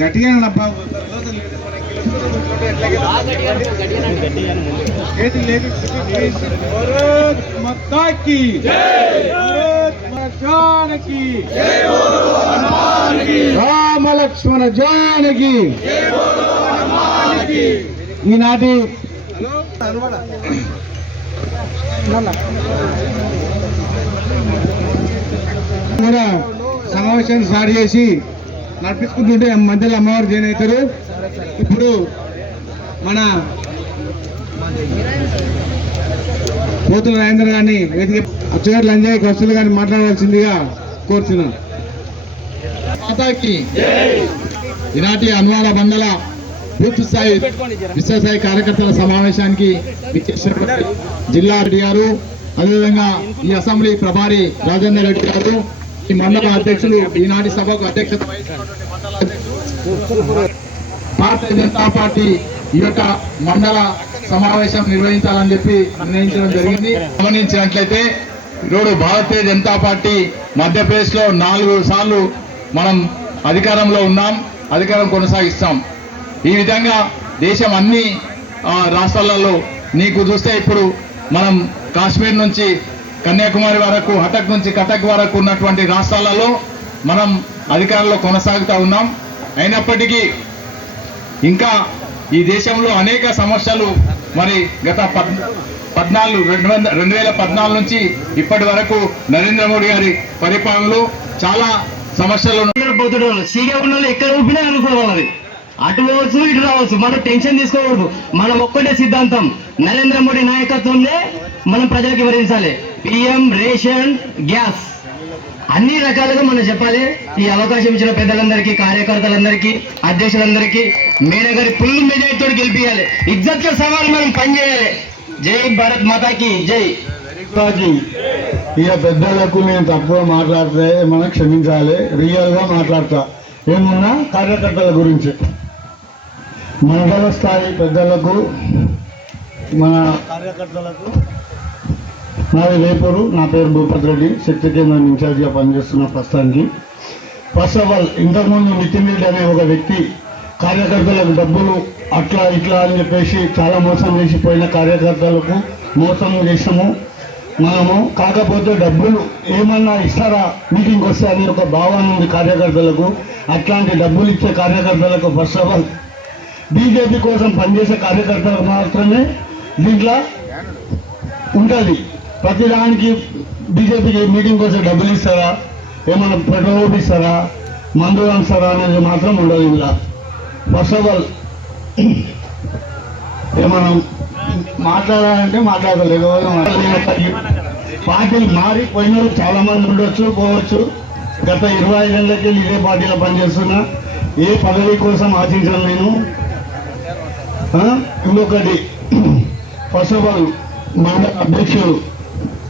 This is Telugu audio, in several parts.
గట్టిగా రామ లక్ష్మణ జానకి ఈనాటి కూడా సమావేశాన్ని స్టార్ట్ చేసి నడిపించుకుంటుంటే మధ్యలో అమ్మవారు జాయిన్ అవుతారు. ఇప్పుడు మన పోతుల రాజేంద్ర గారిని వేదిక అచ్చగారు లంజాయి కౌశల్ గారిని మాట్లాడాల్సిందిగా కోరుతున్నాను. ఈనాటి అన్వాడ మండల బూత్ స్థాయి విశ్వస్థాయి కార్యకర్తల సమావేశానికి జిల్లా రెడ్డి గారు, అదేవిధంగా ఈ అసెంబ్లీ ప్రభారి రాజేందర్ రెడ్డి గారు, ఈ మండల అధ్యక్షులు, ఈనాటి సభకు అధ్యక్షత భారతీయ జనతా పార్టీ ఈ యొక్క మండల సమావేశం నిర్వహించాలని చెప్పి నిర్ణయించడం జరిగింది. గమనించినట్లయితే ఈరోజు భారతీయ జనతా పార్టీ మధ్యప్రదేశ్ లో 4 సార్లు మనం అధికారంలో ఉన్నాం, అధికారం కొనసాగిస్తాం. ఈ విధంగా దేశం అన్ని రాష్ట్రాలలో నీకు చూస్తే ఇప్పుడు మనం కాశ్మీర్ నుంచి కన్యాకుమారి వరకు, హఠక్ నుంచి కటక్ వరకు ఉన్నటువంటి రాష్ట్రాలలో మనం అధికారంలో కొనసాగుతూ ఉన్నాం. అయినప్పటికీ ఇంకా ఈ దేశంలో అనేక సమస్యలు మరి గత 2014 నుంచి ఇప్పటి వరకు నరేంద్ర మోడీ గారి పరిపాలనలో చాలా సమస్యలు ఎక్కడ ఊపినా అనుకోవాలి, అటు పోవచ్చు ఇటు రావచ్చు, మనం టెన్షన్ తీసుకోకూడదు. మనం ఒక్కటే సిద్ధాంతం, నరేంద్ర మోడీ నాయకత్వంలో మనం ప్రజలకు వివరించాలి. పిఎం రేషన్ గ్యాస్ అన్ని రకాలుగా మనం చెప్పాలి. ఈ అవకాశం ఇచ్చిన పెద్దలందరికీ, కార్యకర్తలందరికీ, అధ్యక్షులందరికీ మేడం గారి ఫుల్ మెజారిటీతో గెలిపించాలి. ఇజ్జత్తో సవాలు మనం పనిచేయాలి. జై భారత్ మాతాకి జై. ఇక పెద్దలకు నేను తప్పుగా మాట్లాడితే మనం క్షమించాలి, రియల్ గా మాట్లాడతా. ఏమున్నా కార్యకర్తల గురించి మండల స్థాయి పెద్దలకు, మన కార్యకర్తలకు, నాది వేపూరు, నా పేరు భూపతి రెడ్డి, శక్తి కేంద్రం ఇన్ఛార్జిగా పనిచేస్తున్న ప్రస్తుతానికి. ఫస్ట్ ఆఫ్ ఆల్ ఇంతకుముందు నితిన్ రెడ్డి అనే ఒక వ్యక్తి కార్యకర్తలకు డబ్బులు అట్లా ఇట్లా అని చెప్పేసి చాలా మోసం చేసిపోయిన కార్యకర్తలకు మోసం చేసాము మనము. కాకపోతే డబ్బులు ఏమన్నా ఇస్తారా మీటింగ్కి వస్తే అని ఒక భావన ఉంది కార్యకర్తలకు. అట్లాంటి డబ్బులు ఇచ్చే కార్యకర్తలకు ఫస్ట్ ఆఫ్ ఆల్ బీజేపీ కోసం పనిచేసే కార్యకర్తలకు మాత్రమే దీంట్లో ఉంటుంది. ప్రతి దానికి బీజేపీకి మీటింగ్ కోసం డబ్బులు ఇస్తారా, ఏమన్నా పెట్రోల్ ఇస్తారా, మందు ఇస్తారా అనేది మాత్రం ఉండదు. ఇలా ఫస్ట్ ఆఫ్ ఆల్ ఏమన్నా మాట్లాడాలంటే మాట్లాడలేదు. పార్టీలు మారిపోయిన చాలా మంది ఉండొచ్చు, పోవచ్చు. గత 25 ఏళ్ళకి ఇదే పార్టీలో పనిచేస్తున్నా, ఏ పదవి కోసం ఆశించాను నేను. ఇంకొకటి ఫస్ట్ ఆఫ్ ఆల్ మండల అధ్యక్షుడు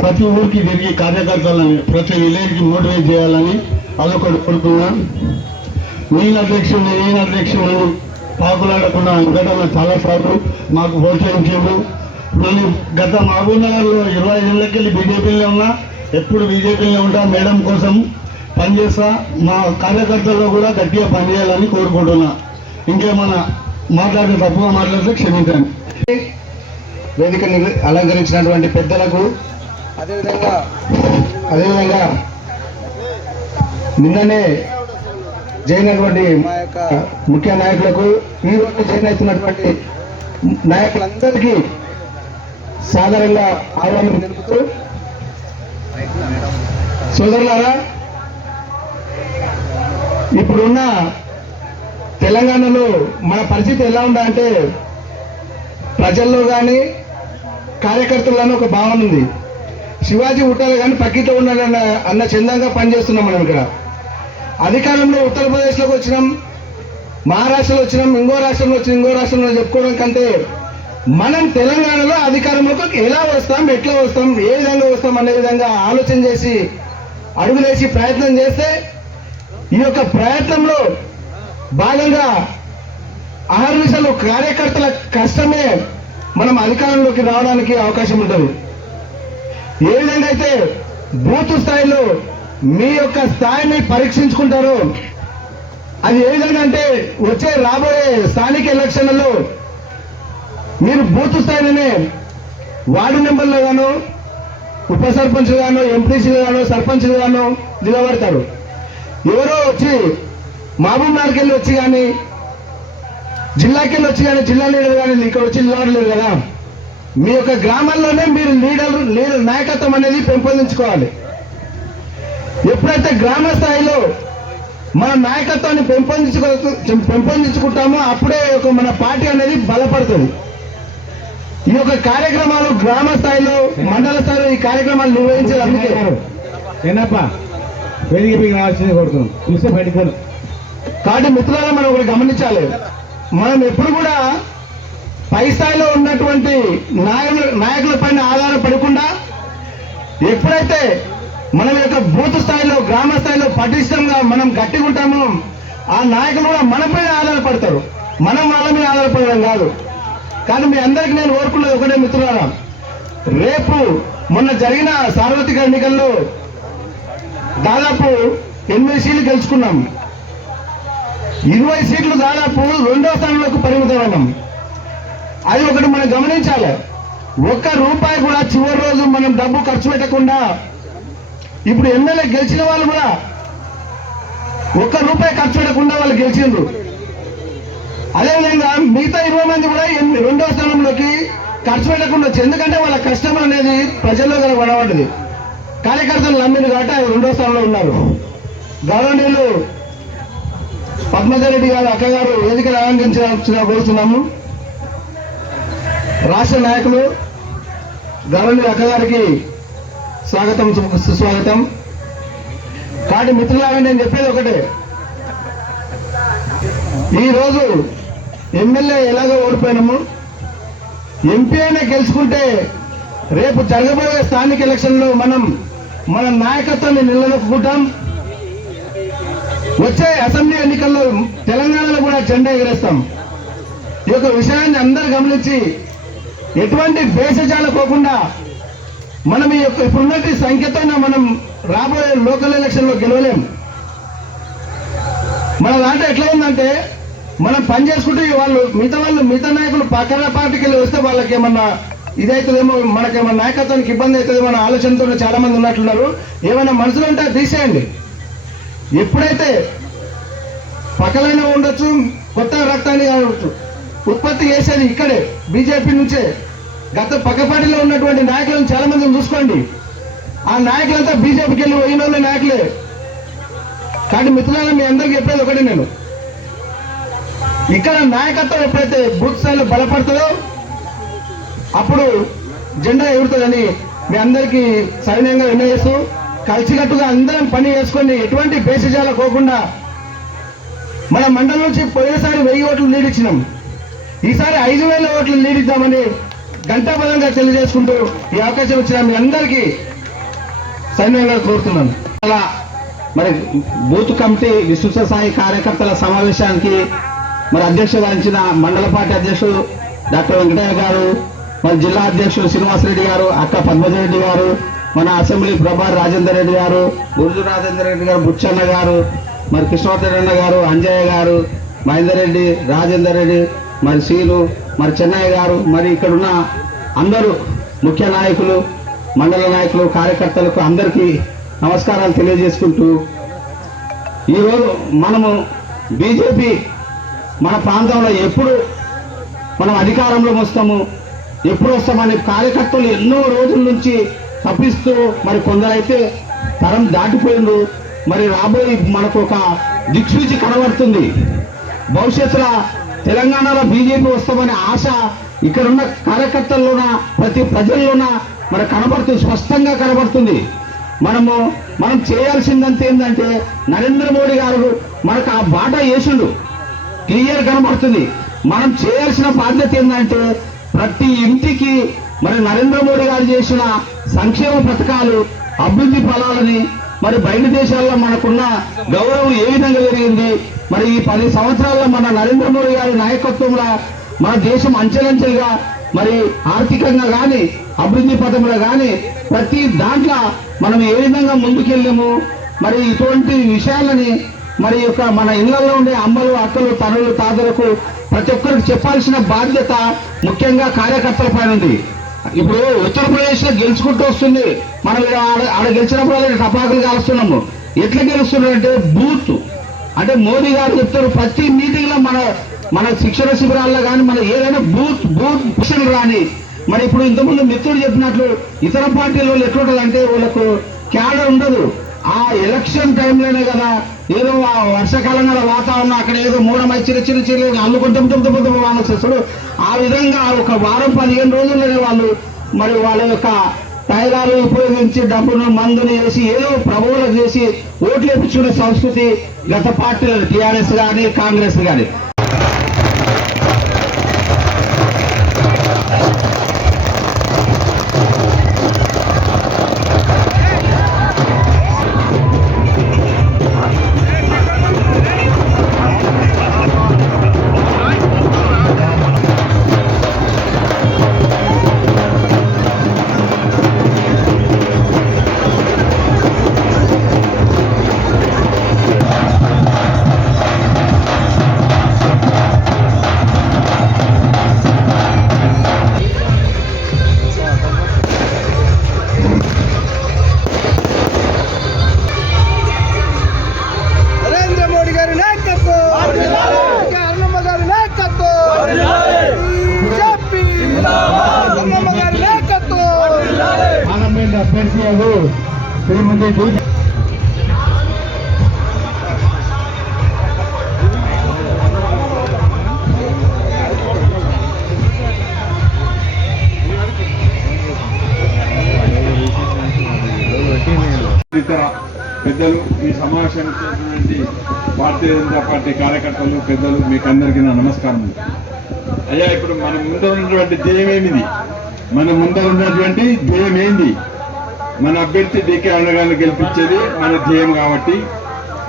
ప్రతి ఊరికి తిరిగి కార్యకర్తలని ప్రతి విలేజ్కి మోటివేట్ చేయాలని అదొకటి కోరుకున్నా. నేను అధ్యక్షుడు పాకులాడకుండా వెంకటన్న చాలాసార్లు మాకు ప్రోత్సహించాడు. నేను గత మహబూబ్నగర్లో 25 ఏళ్ళకి వెళ్ళి బీజేపీలో ఉన్నా, ఎప్పుడు బీజేపీలో ఉంటా, మేడం కోసం పనిచేస్తా. మా కార్యకర్తల్లో కూడా గట్టిగా పనిచేయాలని కోరుకుంటున్నా. ఇంకేమన్నా మాట్లాడితే తప్పుగా మాట్లాడితే క్షమించండి. వేదికని అలంకరించినటువంటి పెద్దలకు, అదేవిధంగా నిన్ననే జైనటువంటి మా యొక్క ముఖ్య నాయకులకు, ఈ రోజు జైన్ అవుతున్నటువంటి నాయకులందరికీ సాధారణంగా ఆహ్వానం తెలుపుతూ, సోదరులారా, ఇప్పుడున్న తెలంగాణలో మన పరిస్థితి ఎలా ఉందంటే ప్రజల్లో కానీ కార్యకర్తల్లోనే ఒక భావన ఉంది. శివాజీ పుట్టాలి కానీ పక్కితో ఉన్నాడన్న అన్న చందంగా పనిచేస్తున్నాం మనం. ఇక్కడ అధికారంలో ఉత్తరప్రదేశ్లోకి వచ్చినాం, మహారాష్ట్రలో వచ్చినాం, ఇంకో రాష్ట్రంలో చెప్పుకోవడం కంటే మనం తెలంగాణలో అధికారంలోకి ఎలా వస్తాం, ఎట్లా వస్తాం, ఏ విధంగా వస్తాం అనే విధంగా ఆలోచన చేసి అడుగులేసి ప్రయత్నం చేస్తే, ఈ యొక్క ప్రయత్నంలో భాగంగా అహర్నిశలు కార్యకర్తల కష్టమే మనం అధికారంలోకి రావడానికి అవకాశం ఉంటుంది. ఏ విధంగా అయితే బూత్ స్థాయిలో మీ యొక్క స్థాయిని పరీక్షించుకుంటారో, అది ఏ విధంగా అంటే వచ్చే రాబోయే స్థానిక ఎలక్షన్లలో మీరు బూత్ స్థాయిలోనే వార్డు మెంబర్లు గాను ఉప సర్పంచ్లు గాను ఎంపీసీలు గాను సర్పంచ్లు గాను నిలబడతారు. ఎవరో వచ్చి మహబూబ్ నగర్కి వెళ్ళి వచ్చి కానీ జిల్లాకి వెళ్ళి వచ్చి కానీ జిల్లా లీడర్ కానీ ఇక్కడ వచ్చి నిలబడలేరు కదా. మీ యొక్క గ్రామాల్లోనే మీరు లీడర్ నాయకత్వం అనేది పెంపొందించుకోవాలి. ఎప్పుడైతే గ్రామ స్థాయిలో మన నాయకత్వాన్ని పెంపొందించుకుంటామో అప్పుడే మన పార్టీ అనేది బలపడుతుంది. ఈ యొక్క కార్యక్రమాలు గ్రామ స్థాయిలో మండల స్థాయిలో ఈ కార్యక్రమాలు నిర్వహించారు. అందుకే ఏనప్పా వేదికపై రావాల్సింది కోరుతున్నాం. చూస్తే బయటకు కాబట్టి మిత్రులారా మనం ఒకటి గమనించాలి. మనం ఎప్పుడు కూడా పై స్థాయిలో ఉన్నటువంటి నాయకుల పైన ఆధారపడకుండా ఎప్పుడైతే మన యొక్క బూత్ స్థాయిలో గ్రామ స్థాయిలో పటిష్టంగా మనం గట్టిగా ఉంటామో ఆ నాయకులు కూడా మనపైన ఆధారపడతారు. మనం వాళ్ళ మీద ఆధారపడడం కాదు. కానీ మీ అందరికీ నేను కోరుకున్నది ఒకటే మిత్రులారా, రేపు మొన్న జరిగిన సార్వత్రిక ఎన్నికల్లో దాదాపు 8 సీట్లు గెలుచుకున్నాం. 20 సీట్లు దాదాపు 2వ స్థానంలోకి పరిమితమైనాం. అది ఒకటి మనం గమనించాలి. ఒక్క రూపాయి కూడా చివరి రోజు మనం డబ్బు ఖర్చు పెట్టకుండా ఇప్పుడు ఎమ్మెల్యే గెలిచిన వాళ్ళు కూడా ఒక్క రూపాయి ఖర్చు పెట్టకుండా వాళ్ళు గెలిచిండ్రు. అదేవిధంగా మిగతా 20 మంది కూడా 2వ స్థానంలోకి ఖర్చు పెట్టకుండా వచ్చి, ఎందుకంటే వాళ్ళ కష్టం అనేది ప్రజల్లో కనబడ్డది. కార్యకర్తలు నమ్మింది కాబట్టి 2వ స్థానంలో ఉన్నారు. గౌరవనీయులు పద్మజారెడ్డి గారు అక్క గారు వేదిక ఆనందించిన కోరుతున్నాము. రాష్ట్ర నాయకులు గౌరవనీయులు అక్క గారికి స్వాగతం సుస్వాగతం. కాబట్టి మిత్రులారా నేను చెప్పేది ఒకటే, ఈరోజు ఎమ్మెల్యే ఎలాగో ఓడిపోయినాము, ఎంపీ అయినా గెలుచుకుంటే రేపు జరగబోయే స్థానిక ఎలక్షన్లో మన నాయకత్వాన్ని నిలదొక్కుంటాం. వచ్చే అసెంబ్లీ ఎన్నికల్లో తెలంగాణలో కూడా జెండా ఎగరేస్తాం. ఈ యొక్క విషయాన్ని అందరూ గమనించి ఎటువంటి భేషజాలకోకుండా మనం ఈ యొక్క ఇప్పుడున్నటి సంఖ్యతో మనం రాబోయే లోకల్ ఎలక్షన్లో గెలవలేం. మన దాంట్లో ఎట్లా ఉందంటే మనం పని చేసుకుంటే మిగతా నాయకులు పక్కన పార్టీకి వెళ్ళి వస్తే వాళ్ళకి ఏమన్నా ఇదైతుందేమో, మనకేమన్నా నాయకత్వానికి ఇబ్బంది అవుతుందేమో మన ఆలోచనతో చాలా మంది ఉన్నట్లున్నారు. ఏమైనా మనసులో ఉంటే తీసేయండి. ఎప్పుడైతే పక్కలైనా ఉండొచ్చు, కొత్త రక్తాన్ని ఉత్పత్తి చేసేది ఇక్కడే బీజేపీ నుంచే. గత పక్క పార్టీలో ఉన్నటువంటి నాయకులను చాలా మందిని చూసుకోండి. ఆ నాయకులంతా బీజేపీకి వెళ్ళి పోయిన వాళ్ళ నాయకులే. కాబట్టి మిత్రులను మీ అందరికీ చెప్పేది ఒకటి, నేను ఇక్కడ నాయకత్వం ఎప్పుడైతే బూత్ స్థాయిలో బలపడుతుందో అప్పుడు జెండా ఎగురుతుందని మీ అందరికీ సైన్యంగా విన్నవిస్తూ కలిసికట్టుగా అందరం పని చేసుకొని ఎటువంటి భేషజాలు పోకుండా మన మండలం నుంచి పోయినసారి 1000 ఓట్లు లీడ్ ఇచ్చినాం. ఈసారి 5000 ఓట్లు లీడ్ ఇద్దామని గంటాబద్ధంగా తెలియజేసుకుంటూ ఈ అవకాశం ఇచ్చిన మీ అందరికీ సైన్యంగా కోరుతున్నాను. అలా మరి బూత్ కమిటీ విస్తృత స్థాయి కార్యకర్తల సమావేశానికి మరి అధ్యక్షత వహించిన మండల పార్టీ అధ్యక్షుడు డాక్టర్ వెంకటయ్య గారు, మరి జిల్లా అధ్యక్షుడు శ్రీనివాసరెడ్డి గారు, అక్క పద్మజరెడ్డి గారు, మన అసెంబ్లీ ప్రభార్ రాజేందర్ రెడ్డి గారు, గురుజు రాజేందర్ రెడ్డి గారు, బుచ్చన్న గారు, మరి కృష్ణవర్ధన్ గారు, అంజయ్య గారు, మహేందర్ రెడ్డి, రాజేందర్ రెడ్డి, మరి సీలు, మరి చెన్నయ్య గారు, మరి ఇక్కడున్న అందరూ ముఖ్య నాయకులు, మండల నాయకులు, కార్యకర్తలకు అందరికీ నమస్కారాలు తెలియజేసుకుంటూ ఈరోజు మనము బీజేపీ మన ప్రాంతంలో ఎప్పుడు మనం అధికారంలో వస్తాము, ఎప్పుడు వస్తామని కార్యకర్తలు ఎన్నో రోజుల నుంచి తప్పిస్తూ మరి కొందరైతే తరం దాటిపోయిండ్రు. మరి రాబోయే మనకు ఒక దిక్సూచి కనబడుతుంది. భవిష్యత్తులో తెలంగాణలో బీజేపీ వస్తామనే ఆశ ఇక్కడున్న కార్యకర్తల్లోన ప్రతి ప్రజల్లోన మరి కనబడుతుంది, స్పష్టంగా కనబడుతుంది. మనం చేయాల్సిందంతా ఏంటంటే నరేంద్ర మోడీ గారు మనకు ఆ బాట వేసిండు, క్లియర్ కనబడుతుంది. మనం చేయాల్సిన బాధ్యత ఏంటంటే ప్రతి ఇంటికి మరి నరేంద్ర మోడీ గారు చేసిన సంక్షేమ పథకాలు, అభివృద్ధి ఫలాలని మరి బయట దేశాల్లో మనకున్న గౌరవం ఏ విధంగా జరిగింది, మరి ఈ 10 సంవత్సరాల్లో మన నరేంద్ర మోడీ గారి నాయకత్వంలో మన దేశం అంచెలంచెలుగా మరి ఆర్థికంగా కానీ అభివృద్ధి పథంలో కానీ ప్రతి దాంట్లో మనం ఏ విధంగా ముందుకెళ్ళాము, మరి ఇటువంటి విషయాలని మరి యొక్క మన ఇళ్లలో ఉండే అమ్మలు అక్కలు తనులు తాతలకు ప్రతి ఒక్కరికి చెప్పాల్సిన బాధ్యత ముఖ్యంగా కార్యకర్తల పైన ఉంది. ఇప్పుడు ఉత్తరప్రదేశ్ లో గెలుచుకుంటూ వస్తుంది, మనం ఆడ గెలిచినప్పుడు టపాకులు కాలుస్తున్నాము. ఎట్లా గెలుస్తున్నారంటే బూత్ అంటే మోదీ గారు చెప్తారు ప్రతి మీటింగ్ లో మన శిక్షణ శిబిరాల్లో కానీ మన ఏదైనా బూత్ శిక్షణ రాని. మరి ఇప్పుడు ఇంతకుముందు మిత్రుడు చెప్పినట్లు ఇతర పార్టీల వాళ్ళు ఎట్లుంటుంది అంటే వాళ్ళకు క్యాడర్ ఉండదు. ఆ ఎలక్షన్ టైంలోనే కదా ఏదో వర్షాకాలం గల వాతావరణం అక్కడ ఏదో మూడమై చిన్న అల్లుకుంటే వాళ్ళు చేస్తాడు. ఆ విధంగా ఒక వారం 15 రోజుల్లోనే వాళ్ళు మరి వాళ్ళ యొక్క టైరాలు ఉపయోగించి డబ్బును మందుని వేసి ఏదో ప్రభువులకు చేసి ఓట్లు వేయించుకునే సంస్కృతి గత పార్టీలు టీఆర్ఎస్ కానీ కాంగ్రెస్ కానీ. అభ్యర్థి శ్రీమతి ఇతర పెద్దలు, ఈ సమావేశానికి చేసినటువంటి భారతీయ జనతా పార్టీ కార్యకర్తలు, పెద్దలు, మీకు అందరికీ నా నమస్కారం. అయ్యా, ఇప్పుడు మన ముందర ఉన్నటువంటి ధ్యేయం ఏమిది? మన ముందర ఉన్నటువంటి ధ్యేయం ఏంది? మన అభ్యర్థి డీకే అరుణ గారిని గెలిపించేది మన ధ్యేయం. కాబట్టి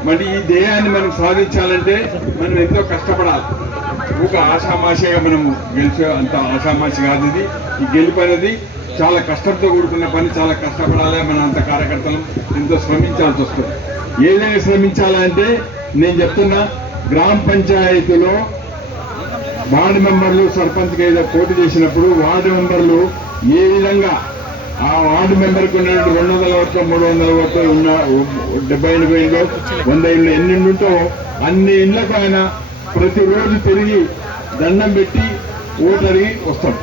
మరి ఈ ధ్యేయాన్ని మనం సాధించాలంటే మనం ఎంతో కష్టపడాలి. ఒక ఆషామాషిగా మనము గెలిచే అంత ఆషామాషి కాదు ఇది. ఈ గెలుపు అనేది చాలా కష్టంతో కూడుకున్న పని. చాలా కష్టపడాలి. మన అంత కార్యకర్తలు ఎంతో శ్రమించాల్సి వస్తుంది. ఏ విధంగా శ్రమించాలంటే నేను చెప్తున్నా, గ్రామ పంచాయతీలో వార్డు మెంబర్లు సర్పంచ్గా ఏదో పోటీ చేసినప్పుడు వార్డు మెంబర్లు ఏ విధంగా ఆ వార్డు మెంబర్కి ఉన్న 200 ఓట్లు 300 ఓట్లు ఉన్న 70-80 ఇళ్ళు 100 ఇళ్ళు ఎన్ని ఉంటో అన్ని ఇళ్లకు ఆయన ప్రతిరోజు తిరిగి దండం పెట్టి ఓటు అడిగి వస్తాడు.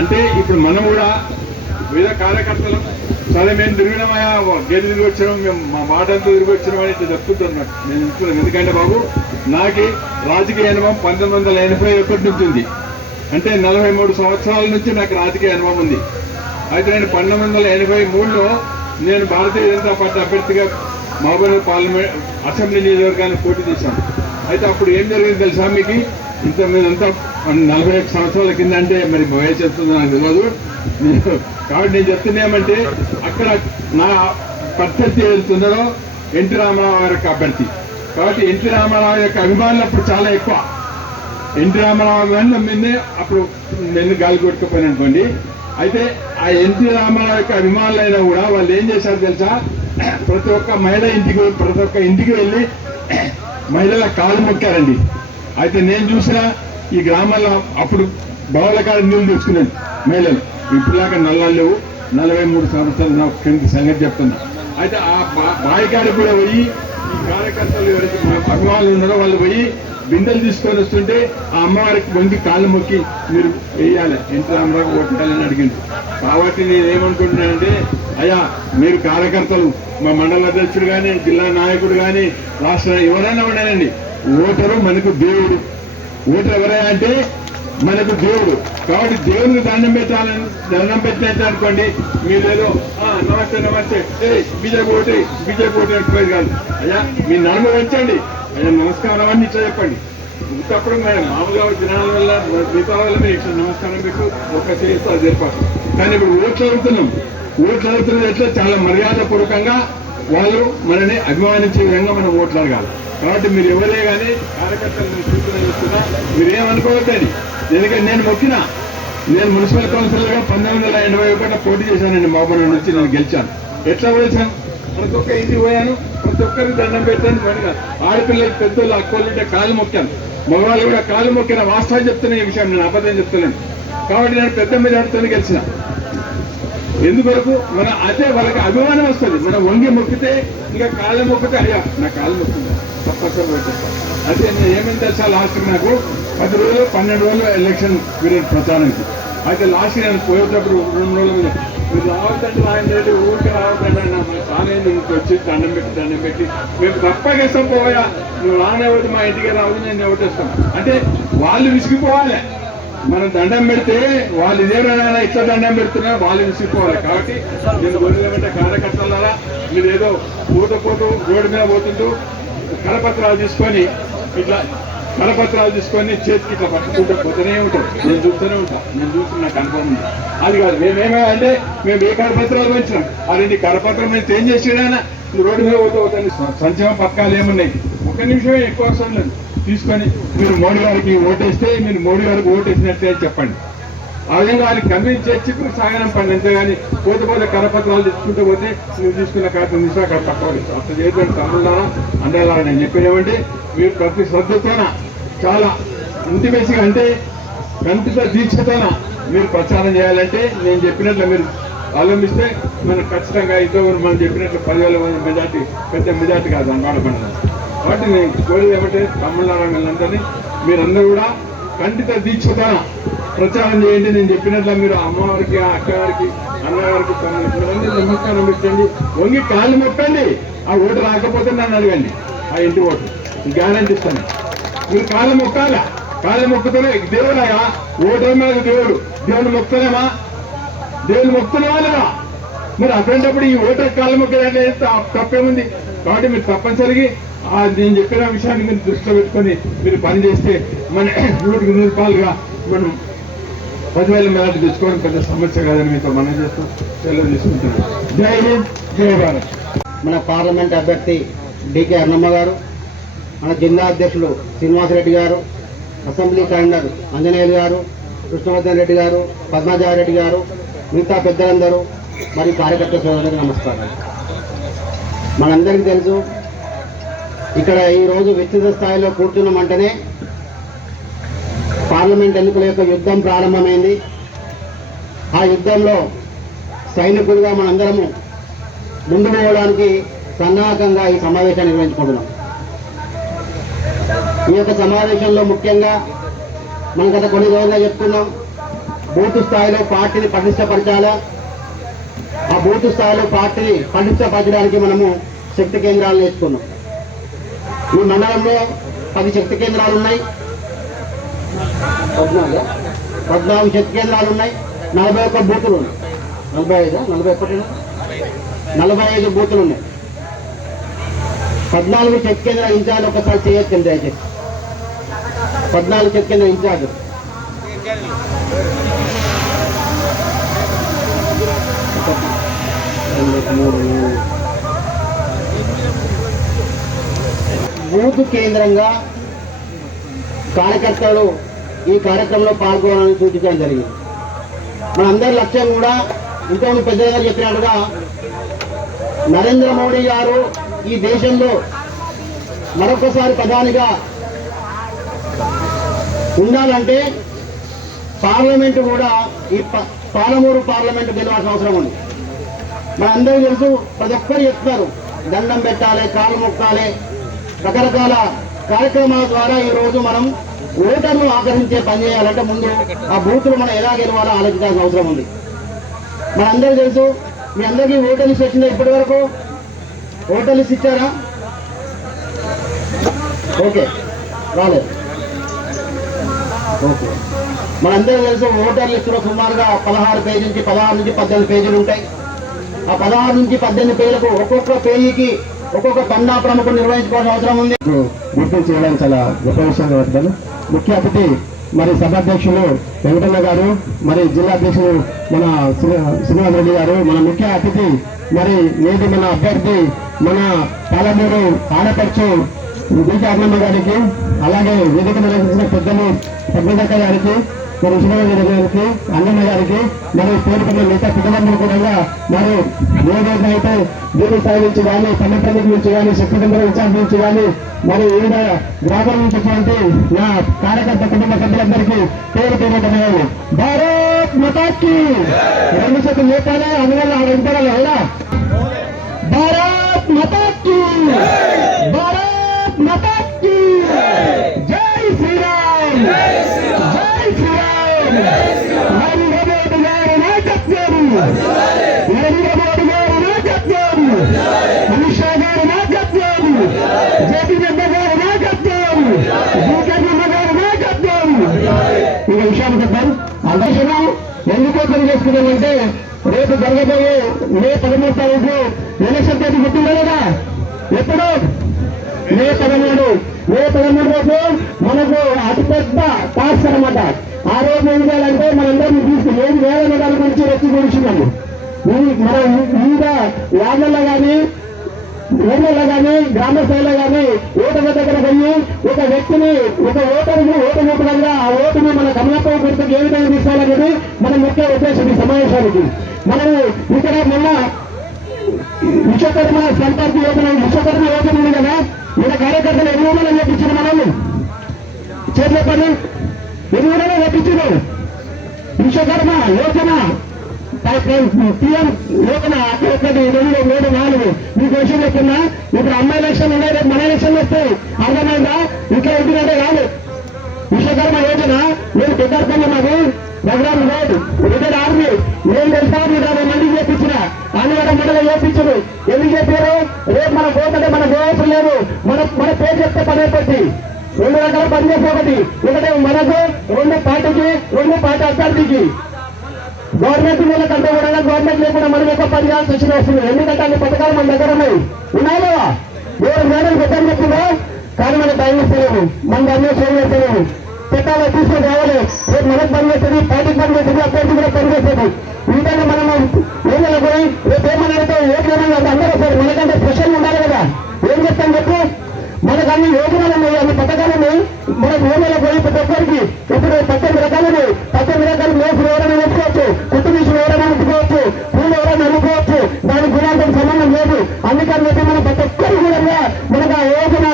అంటే ఇప్పుడు మనం కూడా వివిధ కార్యకర్తలు సరే మేము తిరిగినామయా, గేటు తిరిగి వచ్చాము, మేము మా మాట అంతా తిరిగి వచ్చినాం అని ఇట్లా చెప్తుంటున్నాడు. నేను చెప్తున్నాను, ఎందుకంటే బాబు నాకు రాజకీయ అనుభవం 1981 నుంచి ఉంది. అంటే 43 సంవత్సరాల నుంచి నాకు రాజకీయ అనుభవం ఉంది. అయితే నేను 1983లో నేను భారతీయ జనతా పార్టీ అభ్యర్థిగా మహబూబ్ పార్లమెంట్ అసెంబ్లీ నియోజకవర్గాన్ని పోటీ చేశాను. అయితే అప్పుడు ఏం జరిగింది తెలుసా మీకు? ఇంత మీదంతా 41 సంవత్సరాల కింద, అంటే మరి వయసు చెప్తుంది నాకు తెలియదు. కాబట్టి నేను చెప్తున్నా ఏమంటే అక్కడ నా ప్రత్యర్థి ఏదైతుందో ఎన్టీ రామారావు యొక్క అభ్యర్థి. కాబట్టి ఎన్టీ రామారావు యొక్క అభిమానులు అప్పుడు చాలా ఎక్కువ. ఎన్టీ రామారావు గారిని నమ్మిందే అప్పుడు నేను గాలి కొట్టుకుపోయాను అనుకోండి. అయితే ఆ ఎన్టీ రామారావు యొక్క అభిమానులైనా కూడా వాళ్ళు ఏం చేశారు తెలుసా? ప్రతి ఒక్క మహిళ ఇంటికి వెళ్ళి మహిళల కాలు మొక్కారండి. అయితే నేను చూసిన ఈ గ్రామాల్లో అప్పుడు బావుల కాడ నీళ్లు తెచ్చుకున్నాను మహిళలు. ఇప్పుడులాగా నల్లాలు లేవు. 43 సంవత్సరాలు నాకు కింద సంగతి చెప్తున్నా. అయితే ఆ బాయికాడికి కూడా పోయి ఈ కార్యకర్తలు ఎవరికి అభిమానులు ఉన్నారో వాళ్ళు పోయి బిందెలు తీసుకొని వస్తుంటే ఆ అమ్మవారికి వంగి కాళ్ళు మొక్కి మీరు వేయాలి, ఎన్టీ రామారావు ఓట్టాలని అడిగింది. కాబట్టి నేను ఏమనుకుంటున్నానంటే, అయ్యా మీరు కార్యకర్తలు, మా మండల అధ్యక్షుడు కానీ, జిల్లా నాయకుడు కానీ, రాష్ట్ర ఎవరైనా ఉన్నాయండి, ఓటరు మనకు దేవుడు. ఓటర్ ఎవరైనా అంటే మనకు దేవుడు. కాబట్టి దేవుడికి దండం పెట్టినట్టు అనుకోండి, మీరేదో నమస్తే బీజేపీ ఓటు అనుకోలేదు కాదు. అయ్యా మీ నడుము పెంచండి, అయ్యా నమస్కారం అని ఇట్లా చెప్పండి. ఇంకప్పుడు మేడం మామూలుగా దినాల వల్ల మిగతా వల్ల మీరు నమస్కారం మీకు ఒక చేస్తారు జరిపారు. కానీ ఇప్పుడు ఓట్లు అడుగుతున్నది ఎట్లా చాలా మర్యాదపూర్వకంగా వాళ్ళు మనని అభిమానించే విధంగా మనం ఓట్లు అడగాలి. కాబట్టి మీరు ఎవరే కానీ కార్యకర్తలు సూచన చేస్తున్నా మీరేమనుకోవద్దని. ఎందుకంటే నేను మున్సిపల్ కౌన్సిలర్గా 1981 పోటీ చేశానండి. మహబూబ్ నుంచి నేను గెలిచాను. ఎట్లా గెలిచాను? ప్రతి ఒక్క ఇంటికి పోయాను, ప్రతి ఒక్కరికి దండం పెట్టాను. పడిగా ఆడపిల్లలకి పెద్దోళ్ళు అక్కోళ్ళు ఉంటే కాలు మొక్కాను, మగవాళ్ళు కూడా కాలు మొక్కిన. వాస్తవం చెప్తున్న ఈ విషయం, నేను అబద్ధం చెప్తున్నాను. కాబట్టి నేను పెద్ద మెజార్టీతో గెలిచిన. ఎందుకొరకు మన అదే వాళ్ళకి అభిమానం వస్తుంది. మనం వంగి మొక్కితే ఇంకా కాళ్ళు మొక్కితే అయ్యా నా కాళ్ళు మొక్కిందా తప్పనిసరి పెట్టేస్తాను. అయితే నేను ఏమేమి తెలుసా, లాస్ట్కి నాకు 10 రోజులు 12 రోజులు ఎలక్షన్ పీరియడ్ ప్రచారానికి. అయితే లాస్ట్ నేను పోయేటప్పుడు 2 రోజుల మీద మీరు రావద్దంటే ఆయన లేదు, ఊరికి రావద్దంటే చాలా ఇంటికి వచ్చి దండం పెట్టి మేము తప్పకేస్తాం పోయా, నువ్వు రానేవద్దు, మా ఇంటికి రావద్దు, నేను ఎవరిస్తాం అంటే వాళ్ళు విసిగిపోవాలి. మనం దండం పెడితే వాళ్ళు ఇదేమైనా ఇట్లా దండం పెడుతున్నా వాళ్ళు విసిగిపోవాలి. కాబట్టి నేను గొర్రెలమంటే కార్యకర్తలారా, మీరు ఏదో పోతూ రోడ్డు మీద పోతుంటూ కరపత్రాలు తీసుకొని చేతికి ఇట్లా పట్టుకుంటూ పోతూనే ఉంటాం. నేను చూస్తూనే ఉంటాను, నేను చూసి నాకు అనుభవం ఉంది. అది కాదు మేమేమైనా మేము ఏ కరపత్రాలు పెంచినాం, అది కరపత్రం అయితే ఏం చేసినా రోడ్డు మీద పోతాను. సంక్షేమ పథకాలు ఏమున్నాయి, 1 నిమిషమే ఎక్కువ అవసరం లేదు. తీసుకొని మీరు మోడీ గారికి ఓటేస్తే మీరు మోడీ గారికి ఓటేసినట్టే అని చెప్పండి. ఆ విధంగా వాళ్ళకి కన్విన్స్ చేసి సాగనం పండి. అంతేగాని పోతే కరపత్రాలు తీసుకుంటూ పోతే నువ్వు తీసుకున్న కార్యక్రమం తీసుకుని అక్కడ పట్టుకోవాలి. అట్లా చేయడం తమ్ముళ్ళారా అండేలారా నేను చెప్పేదేమంటే మీరు ప్రతి శ్రద్ధతోన చాలా ఇంటిమేసిగా అంటే కంటితో దీక్షతోన మీరు ప్రచారం చేయాలంటే నేను చెప్పినట్లు మీరు అవలంబిస్తే మనకు ఖచ్చితంగా ఇంట్లో మనం చెప్పినట్లు 10,000 మెజార్టీ, పెద్ద మెజార్టీ కాదు వాడపడిన. కాబట్టి నేను కోరేది ఏమంటే తమ్ముళ్ళారా వీళ్ళందరినీ మీరందరూ కూడా కంటితో దీక్షతోన ప్రచారం చేయండి. నేను చెప్పినట్లు మీరు అమ్మవారికి, అక్కగారికి, అన్నగారికి, మీరందరూ నమస్కారం పెట్టండి, వంగి కాళ్ళు మొక్కండి. ఆ ఓటు రాకపోతే నన్ను అడగండి, ఆ ఇంటి ఓటు గ్యారంటీ ఇస్తాను. మీరు కాళ్ళు మొక్కాలా, కాళ్ళు మొక్కుతూనే దేవుడాగా ఓటు మీద దేవుడు మొక్కుతలేమా, దేవుడు మొక్కుతున్న వాళ్ళగా. మరి అటువంటిప్పుడు ఈ ఓటర్ కాళ్ళు మొక్కడానికి తప్పేముంది? కాబట్టి మీరు తప్పనిసరిగా నేను చెప్పిన విషయాన్ని మీరు దృష్టిలో పెట్టుకొని మీరు పనిచేస్తే మన 100% మనం 10,000 మెజార్టీ తెచ్చుకోవడం పెద్ద సమస్య కాదని మీతో మనం చేస్తాం. సెలవు తీసుకుంటున్నాం. జై హింద్, జై భారత్. మన పార్లమెంట్ అభ్యర్థి డికే అన్నమ్మ గారు, మన జిల్లా అధ్యక్షులు శ్రీనివాసరెడ్డి గారు, అసెంబ్లీ కన్వీనర్ ఆంజనేయులు గారు, కృష్ణవర్ధన్ రెడ్డి గారు, పద్మజారెడ్డి గారు, మిగతా పెద్దలందరూ మరియు కార్యకర్త సోదరులకు నమస్కారం. మనందరికీ తెలుసు, ఇక్కడ ఈరోజు విస్తృత స్థాయిలో కూర్చున్నామంటేనే పార్లమెంట్ ఎన్నికల యొక్క యుద్ధం ప్రారంభమైంది. ఆ యుద్ధంలో సైనికులుగా మనందరము ముందుకు పోవడానికి సన్నాహకంగా ఈ సమావేశాన్ని నిర్వహించుకుంటున్నాం. ఈ యొక్క సమావేశంలో ముఖ్యంగా మనం గత కొన్ని రోజులుగా చెప్తున్నాం, బూత్ స్థాయిలో పార్టీని పటిష్టపరచాలా. ఆ బూత్ స్థాయిలో పార్టీని పటిష్టపరచడానికి మనము శక్తి కేంద్రాలు నేర్చుకున్నాం. ఈ మండలంలో 10 శక్తి కేంద్రాలు ఉన్నాయి, 14 శక్తి కేంద్రాలు ఉన్నాయి, 41 బూతులు ఉన్నాయి. 45 బూతులు ఉన్నాయి. 14 శక్తి కేంద్ర ఇన్ఛార్జ్ ఒకసారి చేయొచ్చండి దయచేసి. 14 శక్తి కేంద్ర ఇన్ఛార్జ్ బూత్ కేంద్రంగా కార్యకర్తలు ఈ కార్యక్రమంలో పాల్గొనాలని సూచించడం జరిగింది. మనందరి లక్ష్యం కూడా ఇంతకుముందు పెద్దగా చెప్పినట్టుగా నరేంద్ర మోడీ గారు ఈ దేశంలో మరొకసారి ప్రధానిగా ఉండాలంటే పార్లమెంటు కూడా ఈ పాలమూరు పార్లమెంటు గెలవాల్సిన అవసరం ఉంది. మనందరికీ తెలుసు, ప్రతి ఒక్కరు చెప్తారు దండం పెట్టాలి, కాళ్ళు మొక్కాలి, రకరకాల కార్యక్రమాల ద్వారా ఈరోజు మనం ఓటర్ను ఆకర్షించే పని చేయాలంటే ముందు ఆ బూతులు మనం ఎలా గెలవాలో ఆలోచించాల్సిన అవసరం ఉంది. మనందరికీ తెలుసు, మీ అందరికీ ఓటర్ లిస్ట్ వచ్చిందా? ఇప్పటి వరకు ఓటర్ లిస్ట్ ఇచ్చారా? ఓకే, రాలేదు. ఓకే, మనందరికీ తెలుసు ఓటర్ లిస్టులో సుమారుగా 16 నుంచి 18 పేజీలు ఉంటాయి. ఆ 16 నుంచి 18 పేజీలకు ఒక్కొక్క పేజీకి ఒక్కొక్క తండా ప్రముఖులు నిర్వహించుకోవాల్సిన అవసరం ఉంది. గుర్తు చేయడం చాలా గొప్ప విషయంగా పడతాను. ముఖ్య అతిథి మరి సభాధ్యక్షులు వెంకటన్న గారు, మరి జిల్లా అధ్యక్షులు మన శ్రీనివాసరెడ్డి గారు, మన ముఖ్య అతిథి మరి నేటి మన అభ్యర్థి మన పాలమూరు ఆడపడుచు డికే అన్నమ్మ గారికి, అలాగే వేదిక నిర్వహించిన పెద్దలు పద్మజక్క గారికి, మరి ఉస్మానియా గారికి అన్నమ్మ గారికి మరి పేరుకున్న మిగతా పిల్లలందరూ కూడా మరి ఏదైతే దీని స్థాయి నుంచి కానీ పన్నెండు నుంచి కానీ శక్తికేంద్ర ఇన్ఛార్జ్ నుంచి కానీ మరి వివిధ గ్రామాల నుంచి నా కార్యకర్త కుటుంబ సభ్యులందరికీ పేరు పేరు భారత్ మాతాకి 2 శాతం లేపాలి అందువల్ల ఆడ ఉంటారా లేదా భారత్ మాతాకి భారత్ మాతాకి జై శ్రీరామ్ జై శ్రీరామ్ నరేంద్ర మోడీ గారి నాయకత్వం నరేంద్ర మోడీ గారి నాయకత్వం అమిత్ షా గారి నాయకత్వం జేపీ నడ్డా గారి నాయకత్వం జూకర్మ గారి నాయకత్వం ఈ విషయాన్ని చెప్పారు అందరూ ఎందుకోసం చేసుకున్నామంటే రేపు జరగబోయే మే 13 తారీఖు ఎలక్షన్ తేదీ గుర్తుందా లేదా ఎప్పుడు మే 13 రోజు మనకు అతిపెద్ద టాస్క్ అనమాట. ఆ రోజు ఏం చేయాలంటే మనందరినీ తీసుకు 7,000 మెడాల గురించి రెచ్చి కూర్చున్నాము. మనం వివిధ వార్డుల్లో కానీ ఊళ్ళలో కానీ గ్రామ స్థాయిలో కానీ ఓటర్ల దగ్గర పోయి ఒక వ్యక్తిని ఒక ఓటరుని ఓటు రూపంగా ఆ ఓటుని మన కమలపై గుర్తుకు ఏ విధంగా తీసుకోవాలనేది మన ముఖ్య ఉద్దేశం ఈ సమావేశానికి. మనము ఇక్కడ మొన్న విశ్వకర్మ సంపర్క యోజన ఉంది కదా, మన కార్యకర్తలు ఎన్ని ఊళ్ళలో చెప్పించిన మనల్ని చేతిలో పని ఎన్ని ఊళ్ళలో చెప్పించారు విశ్వకర్మ యోజన పిఎం యోజన 1, 2, 3, 4 మీకు విషయం చెప్తున్నా. ఇప్పుడు అమ్మ ఎలక్షన్ ఉన్నాయి, రేపు మన ఎలక్షన్ వస్తాయి. అర్థమైందా? ఇంకా ఇంటికంటే రాదు విశ్వకర్మ యోజన. నేను పెద్దపల్లి మాది ప్రోగ్రామ్ రోడ్ రిటైర్డ్ ఆర్మీ. నేను తెలుసా 120 మందికి చేపించిన అన్నవాడ మండలం చేపించరు. ఎందుకు చెప్పారు? రేపు మన పోతుంటే మన పోవసం లేదు. మన పేరు చెప్తే పని అయిపోద్ది. 2 రకాల పని చేసే ఒకటి మనకు 2 పార్టీకి 2 పార్టీ అభ్యర్థికి. గవర్నమెంట్ కంటే కూడా గవర్నమెంట్ లేకుండా మనం ఎక్కువ పని చేయాల్సి వచ్చిన వస్తుంది. ఎందుకంటే అన్ని పథకాలు మన దగ్గర ఉన్నాయి కదా. ఎవరు మేడం పెట్టని చెప్తుందో కానీ మనం టైం ఇస్తలేము, మన అన్నీ చేయలేము. పెట్టాలో తీసుకొని రావాలి. రేపు మనకు పని చేస్తుంది, పార్టీకి పని చేస్తుంది, అభ్యర్థి కూడా పని చేస్తుంది. ఇంకైనా మనం ఏమైనా పోయి రేపు ఏమని అడిగితే ఏమైనా అందరూ వస్తారు. మనకంటే స్పెషల్ ఉండాలి కదా. ఏం చెప్తాను చెప్పు, మనకు అన్ని యోజనలు ఉన్నాయి, అన్ని పథకాలు ఉన్నాయి. మనకు ఏమైనా పోయి ప్రతి ఒక్కరికి ఇప్పుడు 18 రకాలు ఉన్నాయి. 18 రకాలు మేసులు ఎవరైనా నేర్చుకోవచ్చు, కుట్టు మిషన్లు ఎవరైనా నేర్చుకోవచ్చు, పూలు ఎవరైనా అనుకోవచ్చు. దానికి గుణాంతం సంబంధం లేదు. అందుకని చెప్పి మనం ప్రతి ఒక్కరి కూడా మనకు ఆ యోజన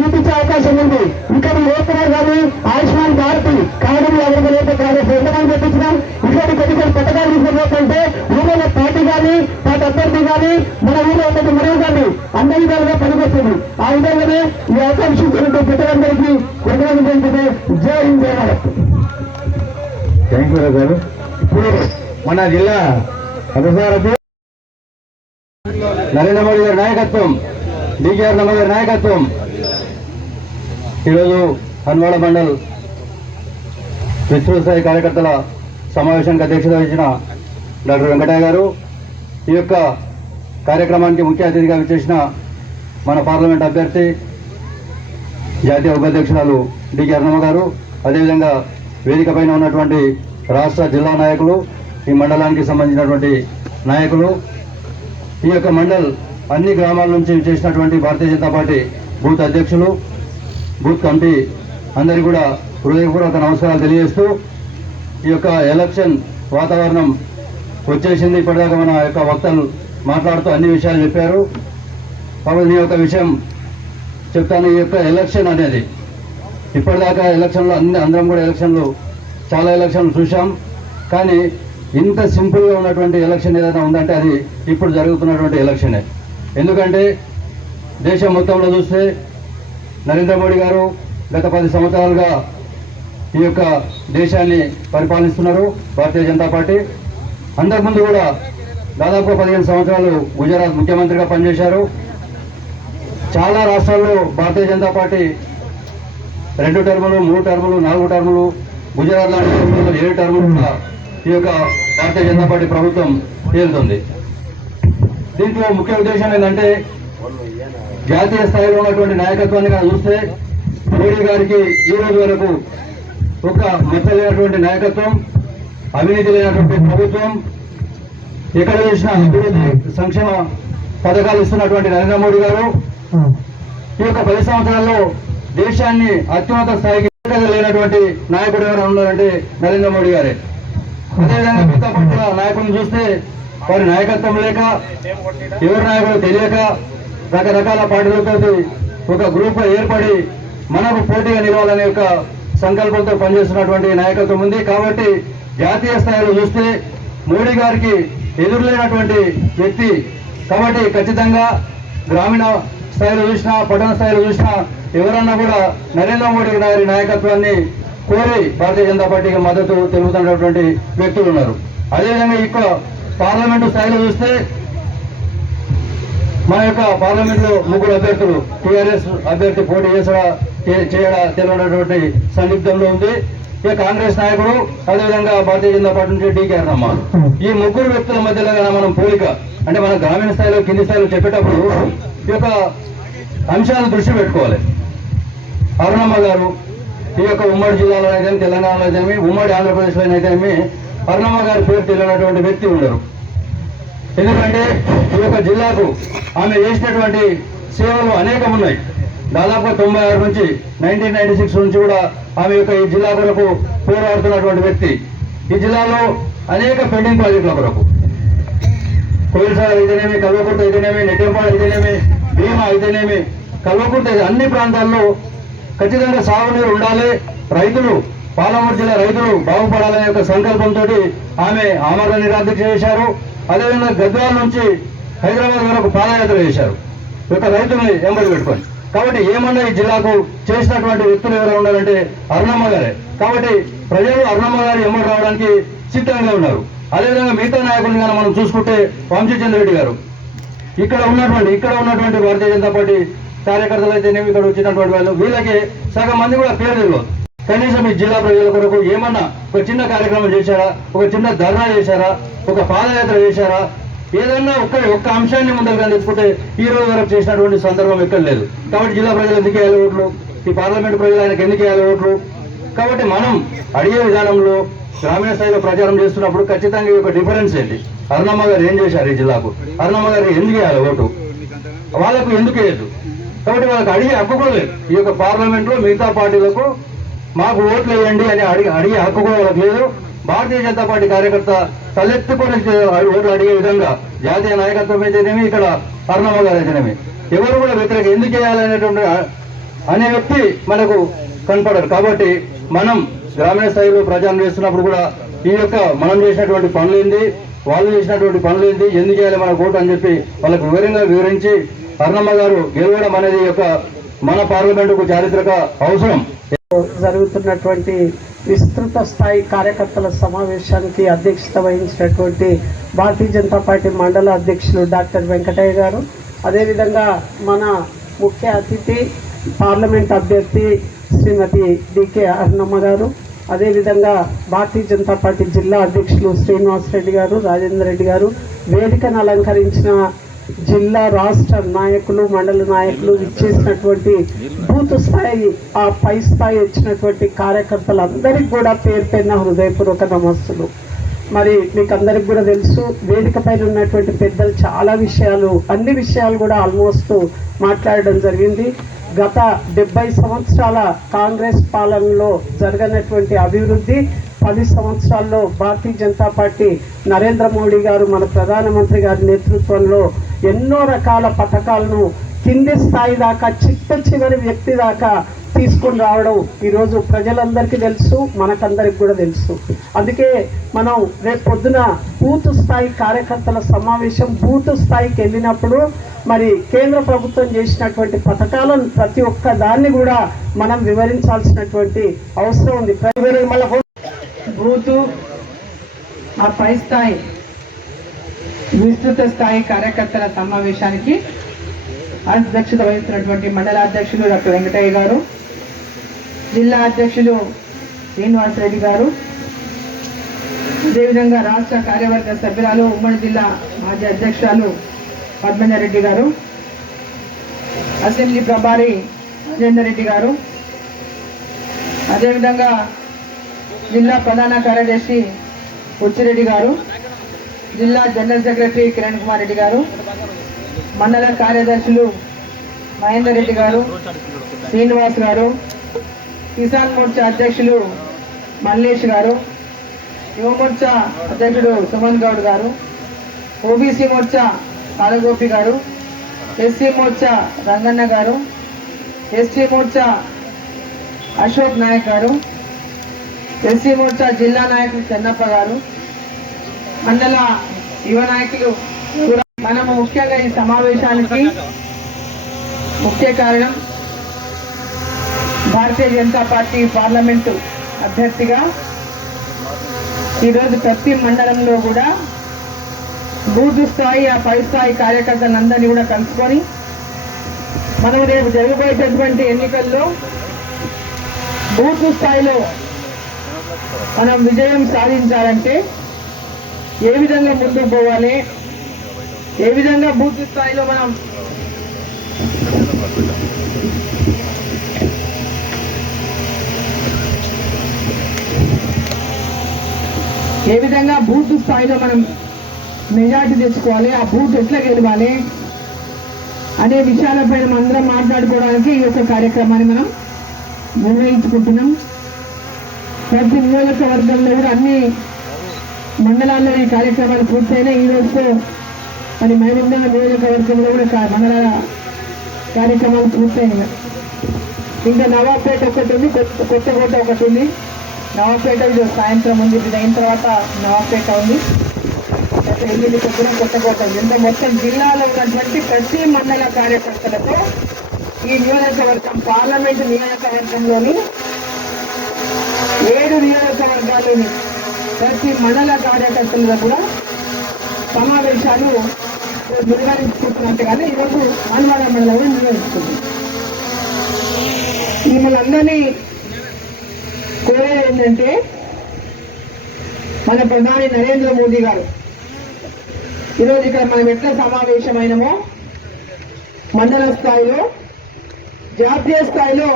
ఇప్పించే అవకాశం ఉంది. ఇక్కడ ఓపెనర్ కానీ ఆయుష్మాన్ భారతి కార్డు ఎవరికి లేకపోతే కాదు ఎంతమంది చెప్పించినాం. ఇటువంటి కొన్ని పథకాలు తీసుకుపోతుంటే ఊళ్ళో పార్టీ కానీ పార్టీ అభ్యర్థి కానీ మన ఊళ్ళో ఉన్నది మనం కానీ అన్ని విధాలుగా పనికొస్తుంది. ఆ విధంగానే ఈ అవకాశం ప్రజలందరికీ కృతజ్ఞతలు. జై హింద్ జై భారత్. థ్యాంక్ యూ గారు. ఇప్పుడు మన జిల్లా అధికారులకు నరేంద్ర మోడీ గారి నాయకత్వం, డికేఆర్ నమ్మ గారి నాయకత్వం ఈరోజు హన్వాడ మండల్ విస్తృత స్థాయి కార్యకర్తల సమావేశానికి అధ్యక్షత వహించిన డాక్టర్ వెంకటయ్య గారు, ఈ యొక్క కార్యక్రమానికి ముఖ్య అతిథిగా విచ్చేసిన మన పార్లమెంట్ అభ్యర్థి జాతీయ ఉపాధ్యక్షురాలు డికే అరుణమ్మ గారు, అదేవిధంగా వేదిక పైన ఉన్నటువంటి రాష్ట్ర జిల్లా నాయకులు, ఈ మండలానికి సంబంధించినటువంటి నాయకులు, ఈ యొక్క మండల్ అన్ని గ్రామాల నుంచి చేసినటువంటి భారతీయ జనతా పార్టీ బూత్ అధ్యక్షులు, బూత్ కమిటీ అందరికీ కూడా హృదయపూర్వక నమస్కారాలు తెలియజేస్తూ, ఈ యొక్క ఎలక్షన్ వాతావరణం వచ్చేసింది. ఇప్పటిదాకా మన యొక్క వక్తలు మాట్లాడుతూ అన్ని విషయాలు చెప్పారు. కాబట్టి ఈ యొక్క విషయం చెప్తాను. ఈ యొక్క ఎలక్షన్ అనేది ఇప్పటిదాకా ఎలక్షన్లో అందరం కూడా చాలా ఎలక్షన్లు చూసాం. కానీ ఇంత సింపుల్గా ఉన్నటువంటి ఎలక్షన్ ఏదైనా ఉందంటే అది ఇప్పుడు జరుగుతున్నటువంటి ఎలక్షనే. ఎందుకంటే దేశం మొత్తంలో చూస్తే నరేంద్ర మోడీ గారు గత 10 సంవత్సరాలుగా ఈ యొక్క దేశాన్ని పరిపాలిస్తున్నారు భారతీయ జనతా పార్టీ. అంతకుముందు కూడా దాదాపు 15 సంవత్సరాలు గుజరాత్ ముఖ్యమంత్రిగా పనిచేశారు. చాలా రాష్ట్రాల్లో భారతీయ జనతా పార్టీ 2 టర్ములు, 3 టర్ములు, 4 టర్ములు, గుజరాత్ లాంటి 7 టర్ములు ఈ యొక్క భారతీయ జనతా పార్టీ ప్రభుత్వం తేలుతుంది. దీంట్లో ముఖ్య ఉద్దేశం ఏంటంటే జాతీయ స్థాయిలో ఉన్నటువంటి నాయకత్వాన్ని చూస్తే మోడీ గారికి ఈ రోజు వరకు ఒక మచ్చలేనటువంటి నాయకత్వం, అవినీతి లేనటువంటి ప్రభుత్వం, ఎక్కడ చూసినా అభివృద్ధి సంక్షేమ పథకాలు ఇస్తున్నటువంటి నరేంద్ర మోడీ గారు ఈ యొక్క 10 సంవత్సరాల్లో దేశాన్ని అత్యున్నత స్థాయికి లేనటువంటి నాయకుడు ఎవరైనా ఉన్నారంటే నరేంద్ర మోడీ గారే. అదేవిధంగా మిగతా పట్ల నాయకులను చూస్తే వారి నాయకత్వం లేక, ఎవరి నాయకులు తెలియక రకరకాల పార్టీలతో ఒక గ్రూప్ ఏర్పడి మనకు పోటీగా నిలవాలనే ఒక సంకల్పంతో పనిచేస్తున్నటువంటి నాయకత్వం ఉంది. కాబట్టి జాతీయ స్థాయిలో చూస్తే మోడీ గారికి ఎదురులేనటువంటి వ్యక్తి. కాబట్టి ఖచ్చితంగా గ్రామీణ స్థాయిలో చూసినా, పట్టణ స్థాయిలో చూసినా ఎవరన్నా కూడా నరేంద్ర మోడీ గారి నాయకత్వాన్ని కోరి భారతీయ జనతా పార్టీకి మద్దతు తెలుపుతున్నటువంటి వ్యక్తులు ఉన్నారు. అదేవిధంగా ఇక్కడ పార్లమెంటు స్థాయిలో చూస్తే మన యొక్క పార్లమెంట్ లో 3 అభ్యర్థులు టీఆర్ఎస్ అభ్యర్థి పోటీ తెలియనటువంటి సందిగ్ధంలో ఉంది. ఇక కాంగ్రెస్ నాయకుడు, అదేవిధంగా భారతీయ జనతా పార్టీ నుంచి డీకే అరుణమ్మ. ఈ 3 వ్యక్తుల మధ్యలో మనం పోలిక అంటే మన గ్రామీణ స్థాయిలో, కింది స్థాయిలో చెప్పేటప్పుడు ఈ యొక్క అంశాలను దృష్టి పెట్టుకోవాలి. అరుణమ్మ గారు ఈ యొక్క ఉమ్మడి జిల్లాలో అయితే, తెలంగాణలో అయితేనేమి, ఉమ్మడి ఆంధ్రప్రదేశ్లో అయితేనేమి అరుణమ్మ గారి పేరు తెలియనటువంటి వ్యక్తి ఉండరు. ఎందుకంటే ఈ యొక్క జిల్లాకు ఆమె చేసినటువంటి సేవలు అనేకం ఉన్నాయి. దాదాపు 96 నుంచి 1996 నుంచి కూడా ఆమె యొక్క ఈ జిల్లా కొరకు పోరాడుతున్నటువంటి వ్యక్తి. ఈ జిల్లాలో అనేక పెండింగ్ ప్రాజెక్టుల కొరకు కోయిల్సాగర్ అయితేనేమి, కల్వకుర్తి అయితేనేమి, నెట్టెంపాడు అయితేనేమి, భీమా అయితేనేమి, కల్వకుర్తి అన్ని ప్రాంతాల్లో ఖచ్చితంగా సాగునీరు ఉండాలి, రైతులు, పాలమూరు జిల్లా రైతులు బాగుపడాలనే యొక్క సంకల్పంతో ఆమె ఆమరణ నిరాదీక్ష చేశారు. అదేవిధంగా గద్వాల నుంచి హైదరాబాద్ వరకు పాదయాత్ర చేశారు ఈ యొక్క రైతుల్ని ఎంబడి పెట్టుకొని. కాబట్టి ఏమన్నా ఈ జిల్లాకు చేసినటువంటి వ్యక్తులు ఎవరు ఉన్నారంటే అరుణమ్మ గారే. కాబట్టి ప్రజలు అరుణమ్మ గారు ఎంబడి రావడానికి సిద్ధంగా ఉన్నారు. అదేవిధంగా మిగతా నాయకులను కానీ మనం చూసుకుంటే వంశీచంద్రెడ్డి గారు, ఇక్కడ ఉన్నటువంటి భారతీయ జనతా పార్టీ కార్యకర్తలు అయితేనేమి, ఇక్కడ వచ్చినటువంటి వాళ్ళు, వీళ్ళకి సగం మంది కూడా పేరు తెలియదు. కనీసం ఈ జిల్లా ప్రజల కొరకు ఏమన్నా ఒక చిన్న కార్యక్రమం చేశారా, ఒక చిన్న ధర్నా చేశారా, ఒక పాదయాత్ర చేశారా, ఏదన్నా ఒక్క అంశాన్ని ముందరగా తెచ్చుకుంటే ఈ రోజు వరకు చేసినటువంటి సందర్భం ఎక్కడ లేదు. కాబట్టి జిల్లా ప్రజలు ఎందుకు వేయాలి ఓట్లు, ఈ పార్లమెంట్ ప్రజలు ఆయనకు ఎందుకు వేయాలి ఓట్లు. కాబట్టి మనం అడిగే విధానంలో గ్రామీణ స్థాయిలో ప్రచారం చేస్తున్నప్పుడు ఖచ్చితంగా ఈ యొక్క డిఫరెన్స్ ఏంటి, అరుణమ్మ గారు ఏం చేశారు ఈ జిల్లాకు, అరుణమ్మ గారికి ఎందుకు వేయాలి ఓటు, వాళ్ళకు ఎందుకు వేయద్దు. కాబట్టి వాళ్ళకి అడిగే హక్కు కూడా లేదు. ఈ యొక్క పార్లమెంట్లో మిగతా పార్టీలకు మాకు ఓట్లు వేయండి అని అడిగే హక్కు కూడా వాళ్ళకి లేదు. భారతీయ జనతా పార్టీ కార్యకర్త తలెత్తుకొని ఓట్లు అడిగే విధంగా జాతీయ నాయకత్వం అయితేనేమి, ఇక్కడ అరుణమ్మ గారు అయితేనేమి ఎవరు కూడా వ్యతిరేక ఎందుకు వేయాలనేటువంటి అనే వ్యక్తి మనకు కనపడరు. కాబట్టి మనం గ్రామీణ స్థాయిలో ప్రచారం చేస్తున్నప్పుడు కూడా ఈ యొక్క మనం చేసినటువంటి పనులేంది, వాళ్ళు చేసినటువంటి పనులేంది, ఎందుకు చేయాలి మన ఓటు అని చెప్పి వాళ్ళకు వివరించి అరుణమ్మ గారు గెలవడం అనేది యొక్క మన పార్లమెంటుకు చారిత్రక అవసరం. జరుగుతున్నటువంటి విస్తృత స్థాయి కార్యకర్తల సమావేశానికి అధ్యక్షత వహించినటువంటి భారతీయ జనతా పార్టీ మండల అధ్యక్షులు డాక్టర్ వెంకటయ్య గారు, అదేవిధంగా మన ముఖ్య అతిథి పార్లమెంట్ అభ్యర్థి శ్రీమతి డికే అరుణమ్మ గారు, అదేవిధంగా భారతీయ జనతా పార్టీ జిల్లా అధ్యక్షులు శ్రీనివాసరెడ్డి గారు, రాజేందర్ రెడ్డి గారు, వేదికను అలంకరించిన జిల్లా రాష్ట్ర నాయకులు, మండల నాయకులు, ఇచ్చేసినటువంటి బూత్ స్థాయి, ఆ పై స్థాయి వచ్చినటువంటి కార్యకర్తలందరికీ కూడా పేరు పేరున హృదయపూర్వక నమస్సులు. మరి మీకు అందరికి కూడా తెలుసు, వేదిక పైన ఉన్నటువంటి పెద్దలు చాలా విషయాలు, అన్ని విషయాలు కూడా ఆల్మోస్ట్ మాట్లాడడం జరిగింది. గత 70 సంవత్సరాల కాంగ్రెస్ పాలనలో జరగనటువంటి అభివృద్ధి 10 సంవత్సరాల్లో భారతీయ జనతా పార్టీ నరేంద్ర మోడీ గారు మన ప్రధానమంత్రి గారి నేతృత్వంలో ఎన్నో రకాల పథకాలను కింది స్థాయి దాకా, చివరి వ్యక్తి దాకా తీసుకొని రావడం ఈరోజు ప్రజలందరికీ తెలుసు, మనకందరికి కూడా తెలుసు. అందుకే మనం రేపు పొద్దున బూత్ స్థాయి కార్యకర్తల సమావేశం బూత్ స్థాయికి వెళ్ళినప్పుడు మరి కేంద్ర ప్రభుత్వం చేసినటువంటి పథకాలను ప్రతి ఒక్క దాన్ని కూడా మనం వివరించాల్సినటువంటి అవసరం ఉంది. బూతు ఆ పై స్థాయి విస్తృత స్థాయి కార్యకర్తల సమావేశానికి అధ్యక్షత వహిస్తున్నటువంటి మండల అధ్యక్షులు డాక్టర్ వెంకటయ్య గారు, జిల్లా అధ్యక్షులు శ్రీనివాసరెడ్డి గారు, అదేవిధంగా రాష్ట్ర కార్యవర్గ సభ్యురాలు ఉమ్మడి జిల్లా మాజీ అధ్యక్షురాలు పద్మజారెడ్డి గారు, అసెంబ్లీ ప్రభారి రాజేందర్ రెడ్డి గారు, అదేవిధంగా జిల్లా ప్రధాన కార్యదర్శి ఉచ్చిరెడ్డి గారు, జిల్లా జనరల్ సెక్రటరీ కిరణ్ కుమార్ రెడ్డి గారు, మండల కార్యదర్శులు మహేందర్ రెడ్డి గారు, శ్రీనివాస్ గారు, కిసాన్ మోర్చా అధ్యక్షులు మల్లేష్ గారు, యువ మోర్చా అధ్యక్షుడు సుమన్ గౌడ్ గారు, ఓబీసీ మోర్చా కాలగోపి గారు, ఎస్సీ మోర్చా రంగన్న గారు, ఎస్టీ మోర్చా అశోక్ నాయక్ గారు, ఎస్సీ మోర్చా జిల్లా నాయకులు చెన్నప్ప గారు, మండల యువ నాయకులు కూడా. మనము ముఖ్యంగా ఈ సమావేశానికి ముఖ్య కారణం భారతీయ జనతా పార్టీ పార్లమెంటు అభ్యర్థిగా ఈరోజు ప్రతి మండలంలో కూడా బూత్ స్థాయి ఆ పై స్థాయి కార్యకర్తలందరినీ కూడా కలుసుకొని మనం రేపు జరగబోయేటటువంటి ఎన్నికల్లో బూత్ స్థాయిలో మనం విజయం సాధించాలంటే ఏ విధంగా ముందుకు పోవాలి, ఏ విధంగా బూత్ స్థాయిలో మనం బూత్ స్థాయిలో మనం మెజార్టీ తెచ్చుకోవాలి, ఆ బూత్ ఎట్లా గెలవాలి అనే విషయాలపైన మనం అందరం మాట్లాడుకోవడానికి ఈ యొక్క కార్యక్రమాన్ని మనం నిర్వహించుకుంటున్నాం. ప్రతి నియోజకవర్గంలో కూడా అన్ని మండలాల్లో ఈ కార్యక్రమాలు పూర్తయినా ఈ రోజుతో మరి మహబూబ్నగర్ నియోజకవర్గంలో కూడా మండల కార్యక్రమాలు పూర్తయినాయి. ఇంకా నవాబ్పేట ఒకటి ఉంది, కొత్తకోట ఒకటి ఉంది. నవాబ్పేట ఇది సాయంత్రం ఉంది, ఇది అయిన తర్వాత నవాబ్పేట ఉంది, ఎల్లుండి కూడా కొత్తకోట ఉంది. ఇంకా మొత్తం జిల్లాలో ఉన్నటువంటి ప్రతి మండల కార్యకర్తలతో ఈ నియోజకవర్గం పార్లమెంటు నియోజకవర్గంలోని 7 నియోజకవర్గాల్లోని ప్రతి మండల కార్యకర్తలలో కూడా సమావేశాలు నిర్వహించుకుంటున్నట్టుగానే ఈరోజు హనుమాన మండలంలో నిర్వహిస్తుంది. మిమ్మల్ని అందరినీ కోరేది ఏంటంటే మన ప్రధాని నరేంద్ర మోదీ గారు ఈరోజు ఇక్కడ మనం ఎట్లా సమావేశమైనమో మండల స్థాయిలో, జాతీయ స్థాయిలో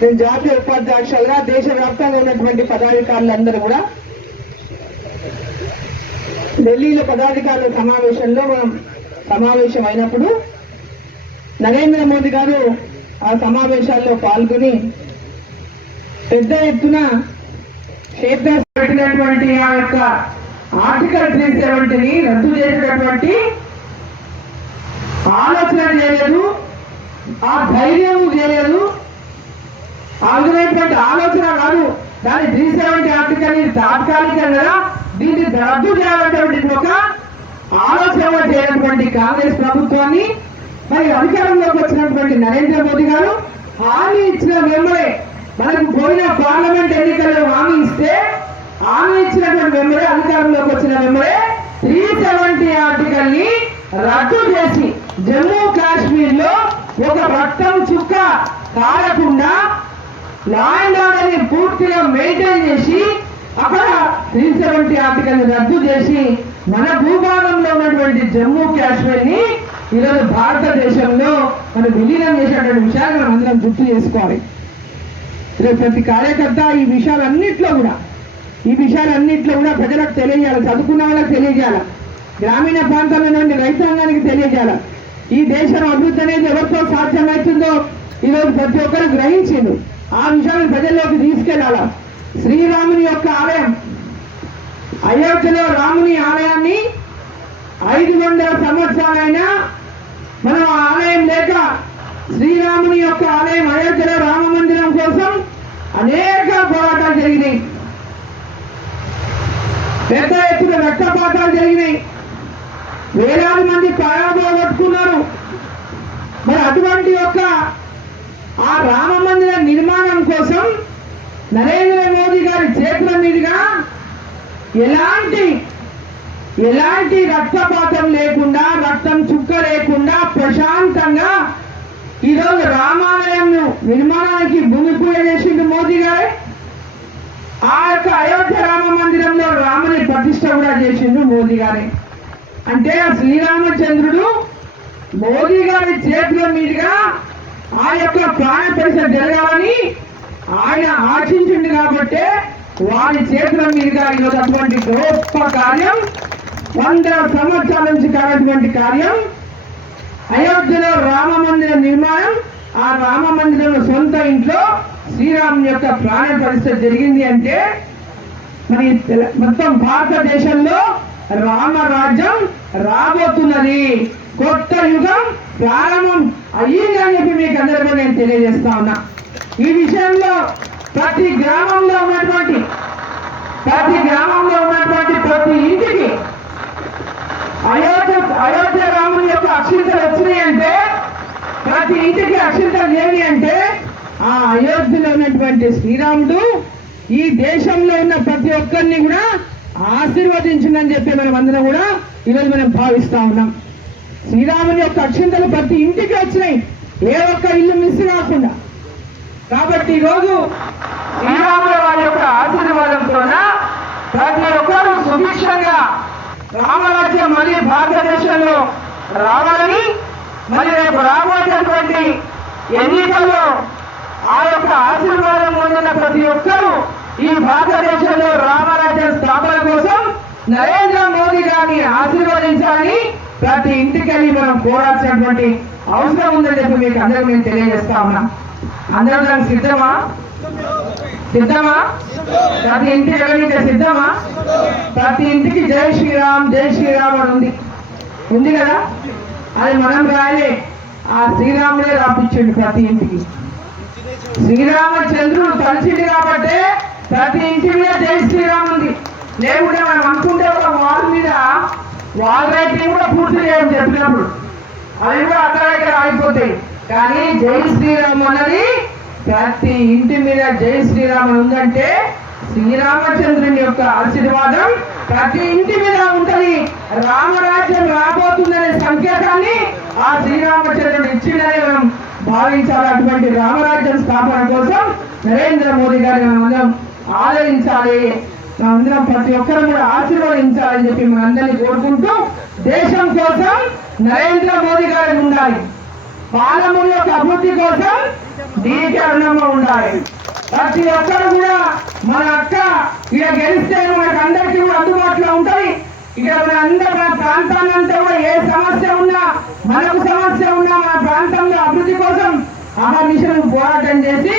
నేను జాతీయ ఉపాధ్యక్షులుగా దేశవ్యాప్తంగా ఉన్నటువంటి పదాధికారులందరూ కూడా ఢిల్లీలో పదాధికారుల సమావేశంలో మనం సమావేశం అయినప్పుడు నరేంద్ర మోదీ గారు ఆ సమావేశాల్లో పాల్గొని పెద్ద ఎత్తున పెట్టినటువంటి ఆ యొక్క ఆర్టికల్ 370ని రద్దు చేసేటటువంటి ఆలోచన చేయలేదు, ఆ ధైర్యం చేయలేదు. ఆ విధమైనటువంటి ఆలోచన కాదు, దాని 370 ఆర్టికల్ ఇది తాత్కాలికం కదా, దీన్ని రద్దు చేయాలనేటువంటి ఒక ఆలోచన చేయనటువంటి కాంగ్రెస్ ప్రభుత్వాన్ని మరి అధికారంలోకి వచ్చినటువంటి నరేంద్ర మోదీ గారు హామీ ఇచ్చిన వెంబడే, మనకు పోయిన పార్లమెంట్ ఎన్నికల్లో హామీ ఇస్తే హామీ ఇచ్చినటువంటి వెంబడే అధికారంలోకి వచ్చిన వెంబడే 370 ఆర్టికల్ ని రద్దు చేసి జమ్మూ కాశ్మీర్ లో ఒక రక్తం చుక్క కారకుండా లా అండ్ ఆర్డర్ ని పూర్తిగా మెయింటైన్ చేసి అక్కడ 370 ఆర్టికల్ ని రద్దు చేసి మన భూభాగంలో ఉన్నటువంటి జమ్మూ కాశ్మీర్ ని ఈరోజు భారతదేశంలో మనం విలీనం చేసేటువంటి విషయాలు మనం అందరం గుర్తు చేసుకోవాలి. ఈరోజు ప్రతి కార్యకర్త ఈ విషయాలన్నింటిలో కూడా ప్రజలకు తెలియజేయాలి, చదువుకున్న వాళ్ళకి తెలియజేయాలి, గ్రామీణ ప్రాంతంలో రైతాంగానికి తెలియజేయాలి. ఈ దేశం అభివృద్ధి అనేది ఎవరితో సాధ్యమవుతుందో ఈరోజు ప్రతి ఒక్కరు గ్రహించిండు. ఆ విషయాన్ని ప్రజల్లోకి తీసుకెళ్లాల. శ్రీరాముని యొక్క ఆలయం, అయోధ్యలో రాముని ఆలయాన్ని 500 సంవత్సరాలైనా మనం ఆలయం లేక శ్రీరాముని యొక్క ఆలయం అయోధ్యలో రామ మందిరం కోసం అనేక పోరాటాలు జరిగినాయి, పెద్ద ఎత్తున రక్తపాతాలు జరిగినాయి, వేలాది మంది ప్రాణపోగొట్టుకున్నారు. మరి అటువంటి యొక్క ఆ రామ మందిర నిర్మాణం కోసం నరేంద్ర మోదీ గారి చేతుల మీదుగా ఎలాంటి రక్తపాతం లేకుండా, రక్తం చుక్క లేకుండా ప్రశాంతంగా ఈరోజు రామాలయం నిర్మాణానికి భూమి పూజ చేసిండు మోదీ గారే. ఆ యొక్క అయోధ్య రామ మందిరంలో రాముని ప్రతిష్ట కూడా చేసిండు మోదీ గారే. అంటే ఆ శ్రీరామచంద్రుడు మోదీ గారి చేతుల మీదుగా ఆ యొక్క ప్రాణ ప్రతిష్ట జరగాలని ఆయన ఆశించింది కాబట్టి వారి చేతుల మీదుగా ఈరోజు అటువంటి గొప్ప కార్యం, 100 సంవత్సరాల నుంచి కానటువంటి కార్యం, అయోధ్యలో రామ మందిర నిర్మాణం ఆ రామ మందిరంలో సొంత ఇంట్లో శ్రీరాముని యొక్క ప్రాణ ప్రతిష్ఠ జరిగింది అంటే మరి మొత్తం భారతదేశంలో రామరాజ్యం రాబోతున్నది, కొత్త యుగం ప్రారంభం అయ్యింది అని చెప్పి మీకు అందరికీ నేను తెలియజేస్తా ఉన్నా. ఈ విషయంలో ప్రతి గ్రామంలో ఉన్నటువంటి ప్రతి ఇంటికి అయోధ్య రాముని యొక్క అక్షింతలు వచ్చినాయి అంటే, ప్రతి ఇంటికి అక్షింతలు ఏమి అంటే ఆ అయోధ్యలో ఉన్నటువంటి శ్రీరాముడు ఈ దేశంలో ఉన్న ప్రతి ఒక్కరిని కూడా ఆశీర్వదించిందని చెప్పి మనం అందరం కూడా ఈరోజు మనం భావిస్తా ఉన్నాం. శ్రీరాముని యొక్క అక్షింతలు ప్రతి ఇంటికి వచ్చినాయి, ఏ ఒక్క ఇల్లు మిస్ కాకుండా. కాబట్టి ఈరోజు శ్రీరాముల వారి యొక్క ఆశీర్వాదంతో ప్రతి ఒక్కరూ సుభిక్షంగా రామరాజ్యం మళ్ళీ భారతదేశంలో రావాలని, మరి రేపు రాబోయేటటువంటి ఎన్నికల్లో ఆ యొక్క ఆశీర్వాదం పొందిన ప్రతి ఒక్కరూ ఈ భారతదేశంలో రామరాజ్యం స్థాపన కోసం నరేంద్ర మోదీ గారిని ఆశీర్వదించాలని ప్రతి ఇంటికెళ్ళి మనం కోరాల్సినటువంటి అవసరం ఉందని చెప్పి మీకు అందరికీ నేను తెలియజేస్తా ఉన్నా. అందరూ దానికి సిద్ధమా? ప్రతి ఇంటికి వెళ్ళి సిద్ధమా? ప్రతి ఇంటికి జై శ్రీరామ్ అని ఉంది కదా, అది మనం రాయలే, ఆ శ్రీరాముడే రాపించండి ప్రతి ఇంటికి. శ్రీరామచంద్రుడు తలిచింది కాబట్టి ప్రతి ఇంటి మీద జై శ్రీరామ్ ఉంది. లేకుంటే మనం అనుకుంటే ఒక వాల్ మీద వాల్ రైటింగ్ కూడా పూర్తి చేయడం చెప్పినప్పుడు అవి కూడా అక్కడ ఆగిపోతాయి. కానీ జై శ్రీరామ్ అన్నది ప్రతి ఇంటి మీద జై శ్రీరామ్ ఉందంటే శ్రీరామచంద్రుని యొక్క ఆశీర్వాదం ప్రతి ఇంటి మీద ఉంటది. రామరాజ్యం రాబోతుందనే సంకేతాన్ని ఆ శ్రీరామచంద్రుడు ఇచ్చిందని మనం భావించాలి. అటువంటి రామరాజ్యం స్థాపన కోసం నరేంద్ర మోదీ గారిని మనం ఆదరించాలి, అందరం ప్రతి ఒక్కరు కూడా ఆశీర్వదించాలని చెప్పి మనందరినీ కోరుకుంటూ, దేశం కోసం నరేంద్ర మోదీ గారి ఉండాలి, పాలమూరు యొక్క అభివృద్ధి కోసం డీకే అన్నమ్మ ఉండాలి. ప్రతి ఒక్కరు కూడా మన అక్క ఇక గెలిస్తే మనకు అందరికీ కూడా అందుబాటులో ఉంటుంది. ఇక మన ప్రాంతాన్ని అంతా కూడా ఏ సమస్య ఉన్నా, మనకు సమస్య ఉన్నా, మన ప్రాంతంలో అభివృద్ధి కోసం అహర్నిశలు పోరాటం చేసి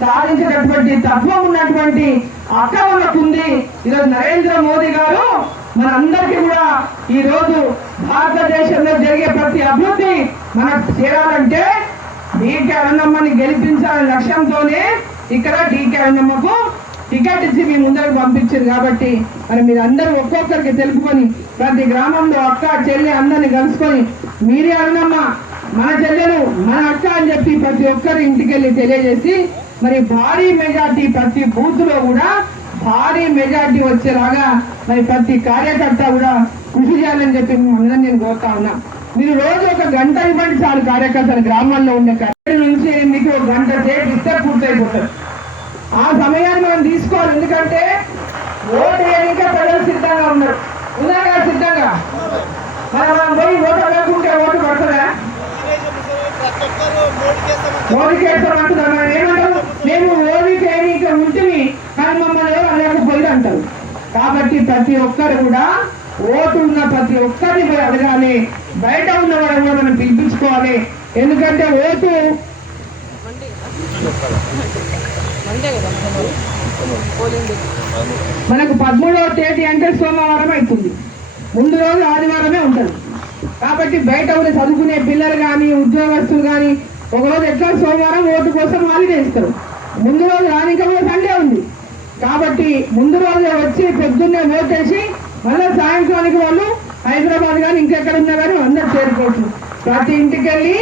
సాధించేటటువంటి తత్వం ఉన్నటువంటి అక్క మనకుంది. ఈరోజు నరేంద్ర మోదీ గారు మనందరికీ కూడా ఈ రోజు భారతదేశంలో జరిగే ప్రతి అభివృద్ధి మనకు చేరాలంటే డీకే అన్నమ్మని గెలిపించాలనే లక్ష్యంతోనే ఇక్కడ డీకే అన్నమ్మకు టికెట్ ఇచ్చి మీ ముందరకు పంపించారు. కాబట్టి మరి మీరు అందరూ ఒక్కొక్కరికి తెలుపుకొని ప్రతి గ్రామంలో అక్క చెల్లి అందరిని కలుసుకొని మీరే అన్నమ్మ మన చెల్లెలు మన అక్క అని చెప్పి ప్రతి ఒక్కరు ఇంటికి వెళ్ళి తెలియజేసి మరి భారీ మెజార్టీ ప్రతి బూత్ లో కూడా భారీ మెజార్టీ వచ్చేలాగా మరి ప్రతి కార్యకర్త కూడా కృషి చేయాలని చెప్పి అందరూ నేను కోరుతా ఉన్నా. మీరు రోజు ఒక గంట ఇవ్వండి చాలు కార్యకర్తలు, గ్రామాల్లో ఉండే నుంచి మీకు ఒక గంట సేపు ఇస్తే పూర్తయిపోతారు. ఆ సమయాన్ని మనం తీసుకోవాలి. ఎందుకంటే ఓటు వేయడానికి ప్రజలు సిద్ధంగా ఉన్నారు, ఉన్నారా సిద్ధంగా? మనం పోయి ఓటు అడగకుంటే ఓటు పడుతుందా? మోడీకి వేస్తాం అంటున్నారు. మనం ఏమంటారు? మేము మోడీకి వేయక ఉంటుంది కానీ మమ్మల్ని అడగకపోయి అంటారు. కాబట్టి ప్రతి ఒక్కరు కూడా ఓటు ఉన్న ప్రతి ఒక్కరిని పోయి అడగాలి, బయట ఉన్న వారు కూడా మనం పిలిపించుకోవాలి. ఎందుకంటే ఓటు మనకు 13వ తేదీ అంటే సోమవారం అవుతుంది, ముందు రోజు ఆదివారమే ఉంటుంది. కాబట్టి బయట ఉన్న చదువుకునే పిల్లలు కానీ ఉద్యోగస్తులు కానీ ఒకరోజు ఎట్లా సోమవారం ఓటు కోసం హాలిడే ఇస్తారు, ముందు రోజు రానిక సండే ఉంది. కాబట్టి ముందు రోజు వచ్చి పొద్దున్నే ఓటేసి మళ్ళీ సాయంత్రానికి వాళ్ళు హైదరాబాద్ కానీ ఇంకెక్కడ ఉన్నా కానీ అందరూ చేరుకోవచ్చు. ప్రతి ఇంటికి వెళ్ళి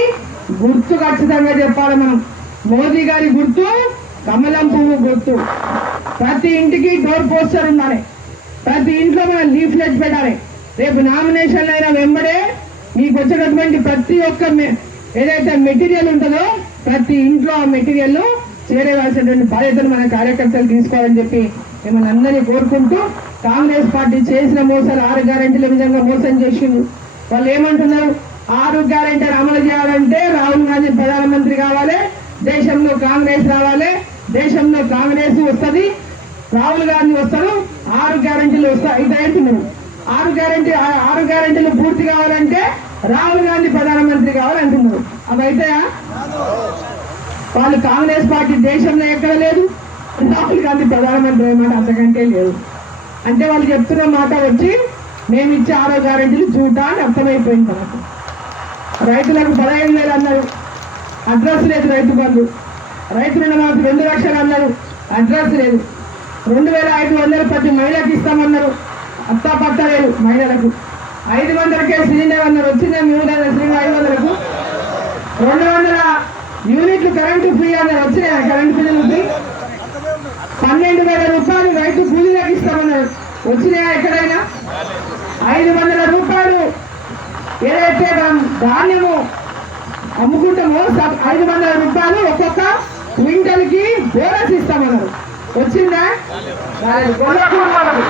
గుర్తు ఖచ్చితంగా చెప్పాలి. మనం మోదీ గారి గుర్తు కమలం పువ్వు గుర్తు. ప్రతి ఇంటికి డోర్ పోస్టర్ ఉండాలి, ప్రతి ఇంట్లో మనం లీఫ్లెట్ పెట్టాలి. రేపు నామినేషన్లు అయినా వెంబడే మీకు వచ్చేటటువంటి ప్రతి ఒక్క ఏదైతే మెటీరియల్ ఉంటుందో ప్రతి ఇంట్లో ఆ మెటీరియల్ చేరవలసినటువంటి బాధ్యతను మన కార్యకర్తలు తీసుకోవాలని చెప్పి మిమ్మల్ని అందరినీ కోరుకుంటూ, కాంగ్రెస్ పార్టీ చేసిన మోసాలు 6 గ్యారెంటీల విధంగా మోసం చేసింది. వాళ్ళు ఏమంటున్నారు? 6 గ్యారెంటీలు అమలు చేయాలంటే రాహుల్ గాంధీ ప్రధానమంత్రి కావాలి, దేశంలో కాంగ్రెస్ రావాలి, దేశంలో కాంగ్రెస్ వస్తుంది, రాహుల్ గాంధీ వస్తారు, 6 గ్యారెంటీలు వస్తాయి. ఇది అవుతున్నారు. 6 గ్యారెంటీలు పూర్తి కావాలంటే రాహుల్ గాంధీ ప్రధానమంత్రి కావాలంటున్నారు. అవి అయితాయా? వాళ్ళు కాంగ్రెస్ పార్టీ దేశంలో ఎక్కడ లేదు, రాహుల్ గాంధీ ప్రధానమంత్రి అన్నమాట అంతకంటే లేదు. అంటే వాళ్ళు చెప్తున్న మాట వచ్చి మేము ఇచ్చే 6 గ్యారెంటీలు జూటా అని అర్థమైపోయింది మనకు. రైతులకు 15,000 అన్నారు, అడ్రస్ లేదు. రైతు బంధు, రైతు రుణమాఫీ 2 లక్షలు అన్నారు, అడ్రస్ లేదు. 2,500 ప్రతి మహిళకి ఇస్తామన్నారు, అత్తా పత్తా లేదు మహిళలకు. 500కే సిలిండర్ అన్నారు, వచ్చిందా మీరు సిలిండర్ 500కు. 200 యూనిట్లు కరెంటు ఫ్రీ అన్నారు, వచ్చినాయా కరెంటు బిల్లులు ఫ్రీ. 12,000 రూపాయలు రైతు కూలీలకు ఇస్తామన్నారు, వచ్చినాయా ఎక్కడైనా. 500 రూపాయలు ఏదైతే ధాన్యము అమ్ముకుంటామో 500 రూపాయలు ఒక్కొక్క క్వింటల్కి బోనస్ ఇస్తామన్నారు, వచ్చిందా. గొల్లకూరు వాళ్ళకు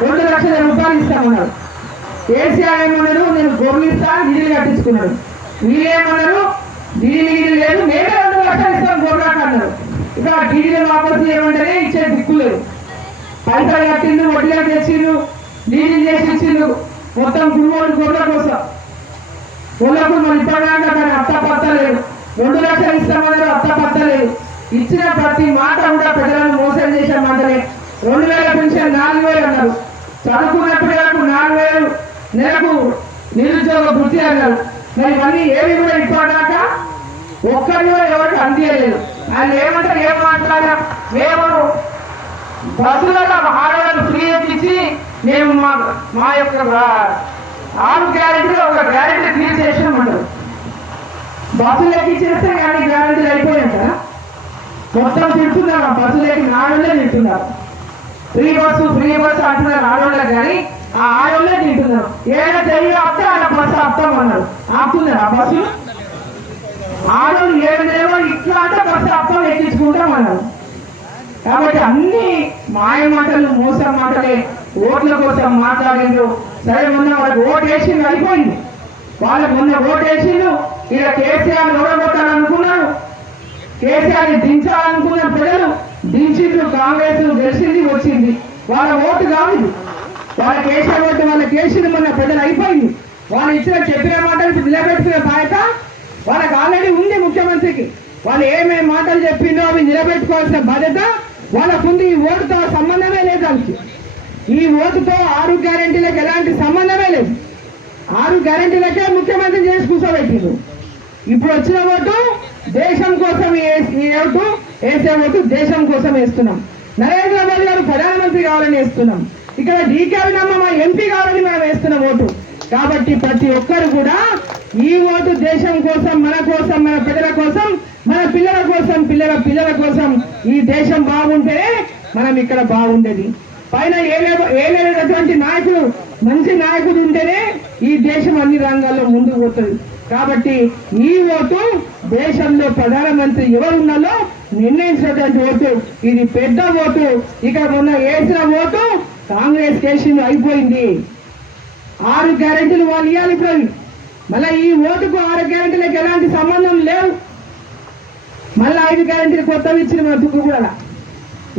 2 లక్షల రూపాయలు ఇస్తామన్నారు. కేసీఆర్ ఏమన్నారు, నేను గొర్రెలు ఇస్తా గిరిలు కట్టించుకున్నాడు. వీళ్ళేమన్నారు, గిరి లేదు, మేమే 2 లక్షలు ఇస్తాం గొర్రెలకు అన్నారు. ఇక్కడ గిరిలు వాపసు ఏమంటేనే ఇచ్చే దిక్కు లేదు. పైసలు కట్టిండు, వడ్డీలు తెచ్చిండు, డీడీలు చేసి ఇచ్చిండు, మొత్తం కుటుంబాలు గొర్రెల కోసం. గొర్రెలకు మన ఇప్పటిదాకా కానీ అత్త పత్త లేదు. 2 లక్షలు ఇస్తామన్నారు, అత్త పత్త లేదు. ఇచ్చిన ప్రతి మాట కూడా ప్రజలను మోసం చేసే మాటలే. 2,000 పెన్షన్ 4,000 అన్నారు, చదువుకున్న పిల్లలకు 4,000 నెలకు నిరుద్యోగ వృత్తి అన్నారు. మరి ఇవన్నీ ఏవి కూడా ఇప్పటిదాకా ఒక్కరిలో ఎవరికి అందియలేదు. వాళ్ళు ఏమంటారు, ఏం మాట్లాడా, మేము బస్సులలో ఆడవాళ్ళు ఫ్రీ ఎక్కించి మేము మా యొక్క 6 గ్యారెంటీలో ఒక గ్యారెంటీ క్లియర్ చేసామంటారు. బస్సులు ఎక్కించేస్తే కానీ గ్యారెంటీలు అయిపోయాయి కదా. మొత్తం తింటున్నారు, బస్సులు ఎక్కి ఆడోళ్ళే తింటున్నారు. ఫ్రీ బస్సు అంటున్నారు ఆడోళ్ళకి, కానీ ఆ ఆడోళ్ళే తింటున్నారు. ఏదైనా తెలియ ఆపితే ఆయన బస్సు ఆపుతామన్నారు, ఆపుతున్నారు ఆ బస్సులు. ఆడోళ్ళు ఏమైనా ఇట్లా అంటే బస్సు ఆపుతాం ఎక్కించుకుంటామన్నారు. కాబట్టి అన్ని మాయ మాటలు, మోసం మాటలే. ఓట్ల కోసం మాట్లాడిండ్రు. సరే, మొన్న వాళ్ళకి ఓటు వేసింది అయిపోయింది. వాళ్ళకి మొన్న ఓటు వేసిండు, ఇలా కేసీఆర్ ఓడగొట్టాలనుకున్నారు, కేసీఆర్ దించాలనుకున్న ప్రజలు దించిండ్రు. కాంగ్రెస్ గెలిచింది, వచ్చింది. వాళ్ళ ఓటు కాదు, వాళ్ళ కేసీఆర్ ఓటు వాళ్ళ కేసీని మొన్న ప్రజలు అయిపోయింది. వాళ్ళు ఇచ్చిన చెప్పిన మాటలు నిలబెట్టుకునే బాధ్యత వాళ్ళకి ఆల్రెడీ ఉంది ముఖ్యమంత్రికి. వాళ్ళు ఏమేమి మాటలు చెప్పిందో అవి నిలబెట్టుకోవాల్సిన బాధ్యత వాళ్ళకుంది. ఈ ఓటుతో సంబంధమే లేదు దానికి. ఈ ఓటుతో 6 గ్యారెంటీలకు ఎలాంటి సంబంధమే లేదు. 6 గ్యారెంటీలకే ముఖ్యమంత్రి చేసి కూర్చోబెట్టిండు. ఇప్పుడు వచ్చిన ఓటు దేశం కోసం వేసే ఓటు దేశం కోసం వేస్తున్నాం. నరేంద్ర మోదీ గారు ప్రధానమంత్రి కావాలని వేస్తున్నాం. ఇక్కడ డీకే నమ్మ మా ఎంపీ కావాలని మనం వేస్తున్నాం ఓటు. కాబట్టి ప్రతి ఒక్కరు కూడా ఈ ఓటు దేశం కోసం, మన కోసం, మన ప్రజల కోసం, మన పిల్లల కోసం, పిల్లల పిల్లల కోసం. ఈ దేశం బాగుంటేనే మనం ఇక్కడ బాగుండేది. పైన ఏలేనటువంటి నాయకుడు, మంచి నాయకుడు ఉంటేనే ఈ దేశం అన్ని రంగాల్లో ముందుకు పోతుంది. కాబట్టి ఈ ఓటు దేశంలో ప్రధానమంత్రి ఎవరు ఉన్నారో నిర్ణయించినటువంటి ఓటు. ఇది పెద్ద ఓటు. ఇక మొన్న వేసిన ఓటు కాంగ్రెస్ కేసులు అయిపోయింది. 6 గ్యారెంటీలు వాళ్ళు ఇవ్వాలి. ఇప్పుడు మళ్ళీ ఈ ఓటుకు 6 గ్యారెంటీలకు ఎలాంటి సంబంధం లేవు. మళ్ళీ 5 గ్యారెంటీలు కొత్తవి ఇచ్చిన మన తుక్కు కూడా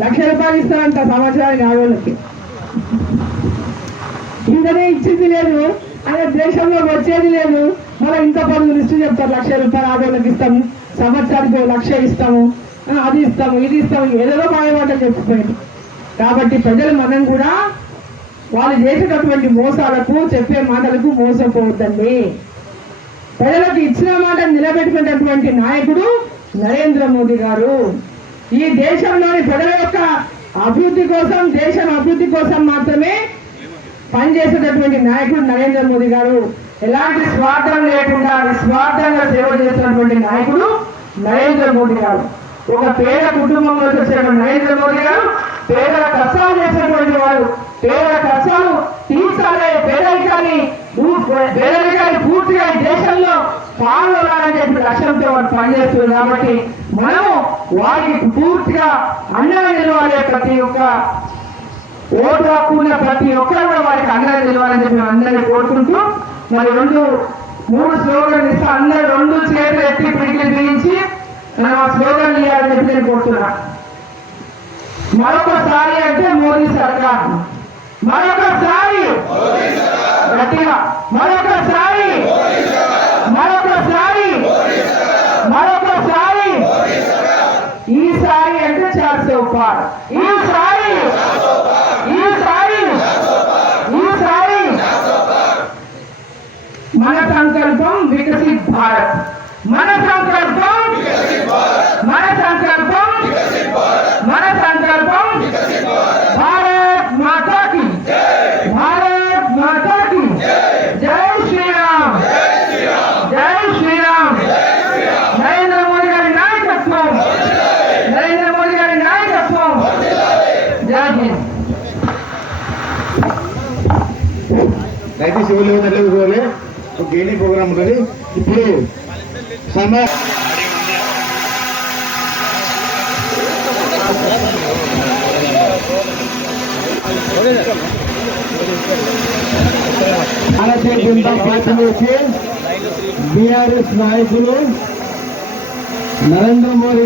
1,00,000 రూపాయలు ఇస్తారంట సంవత్సరానికి ఆడవాళ్ళకి. ఇంకనే ఇచ్చింది లేదు, అదే దేశంలో వచ్చేది లేదు. మళ్ళీ ఇంత పనులు లిస్టు చెప్తారు, 1,00,000 రూపాయలు ఆడవాళ్ళకి ఇస్తాము, సంవత్సరానికి 1,00,000 ఇస్తాము, అది ఇస్తాము, ఇది ఇస్తాము, ఏదో మాయమాటలు చెప్పిపోయింది. కాబట్టి ప్రజలు మనం కూడా వాళ్ళు చేసేటటువంటి మోసాలకు, చెప్పే మాటలకు మోసపోవద్దండి. ప్రజలకు ఇచ్చిన మాట నిలబెట్టుకునేటటువంటి నాయకుడు నరేంద్ర మోదీ గారు. ఈ దేశంలోని ప్రజల యొక్క అభివృద్ధి కోసం, దేశం అభివృద్ధి కోసం మాత్రమే పనిచేసేటటువంటి నాయకుడు నరేంద్ర మోదీ గారు. ఎలాంటి స్వార్థం లేకుండా నిస్వార్థంగా సేవ చేసినటువంటి నాయకుడు నరేంద్ర మోదీ గారు. ఒక పేద కుటుంబంలో వచ్చేటువంటి నరేంద్ర మోదీ గారు పేదల కష్టాలు చేసినటువంటి వారు. పేదల కష్టాలు తీర్చాలే, పేదరికాన్ని పూర్తిగా దేశంలో పాల్గొనాలని చెప్పి లక్ష్యంతో వారు పనిచేస్తున్నారు. కాబట్టి మనము వారికి పూర్తిగా అండగా నిలవాలి. ప్రతి ఒక్క ఓటు హక్కున్న ప్రతి ఒక్కరు కూడా వారికి అండగా నిలవాలని చెప్పి అందరినీ కోరుకుంటూ, మరి 2-3 స్లోగన్లు ఇస్తే అందరూ 2 చేతులు ఎత్తి పిడికిలు బిగించి మనం ఆ స్లోగన్లు ఇవ్వాలని చెప్పి నేను కోరుతున్నా. మరొకసారి అంటే మోదీ సర్కార్, మరొకసారి గట్టిగా, మరొకసారి పార్ ఈసారి మన సంకల్పం వికసిత్ భారత్, మన సంకల్పం భారత్ మాతా కి జై శ్రీరామ్ నరేంద్ర మోదీ గారి నాయకత్వం జై హింద్. దయచేసి ఎవరు వెళ్ళిపోవాలి, ఒక గేమింగ్ ప్రోగ్రామ్ ఉంటుంది. ఇప్పుడు సమయ భారతీయ జనతా పార్టీ నుంచి బీఆర్ఎస్ నాయకులు నరేంద్ర మోదీ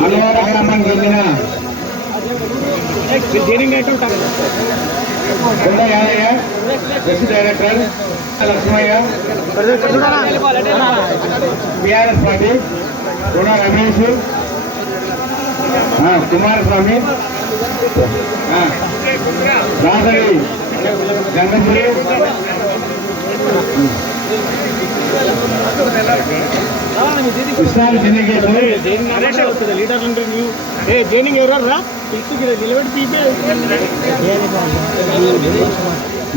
మనవాడ గ్రామానికి చెందిన Konda Yadaiah, press director Lakshmaiah, TRS party Konda Ramesh, Kumaraswamy, రాజరి Gangapuri, కృష్ణాలు చెన్నకేశ్వరి,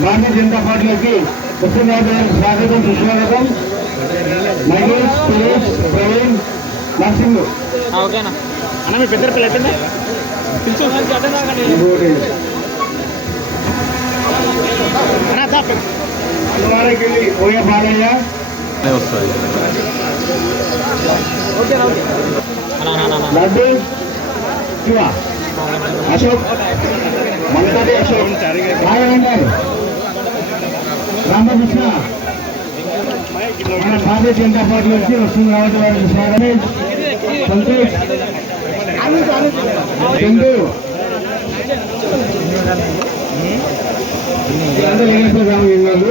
Bharatiya Janata పార్టీలోకి స్వాగతం సుస్వాగతం. మహేష్, సురేష్, ప్రవీణ్, నర్సింగ్. అన్నవారికి పోయే బాలయ్య, లడ్డు శివ, అశోక్, మంతటి అశోక్, రాఘవేందర్, రామకృష్ణ. మన భారతీయ జనతా పార్టీ నుంచి వస్తుంది కాబట్టి వారికి స్వాగతం. సంతోష్, చందు, వీళ్ళందరూ లేనప్పుడు గ్రామం ఏం కాదు.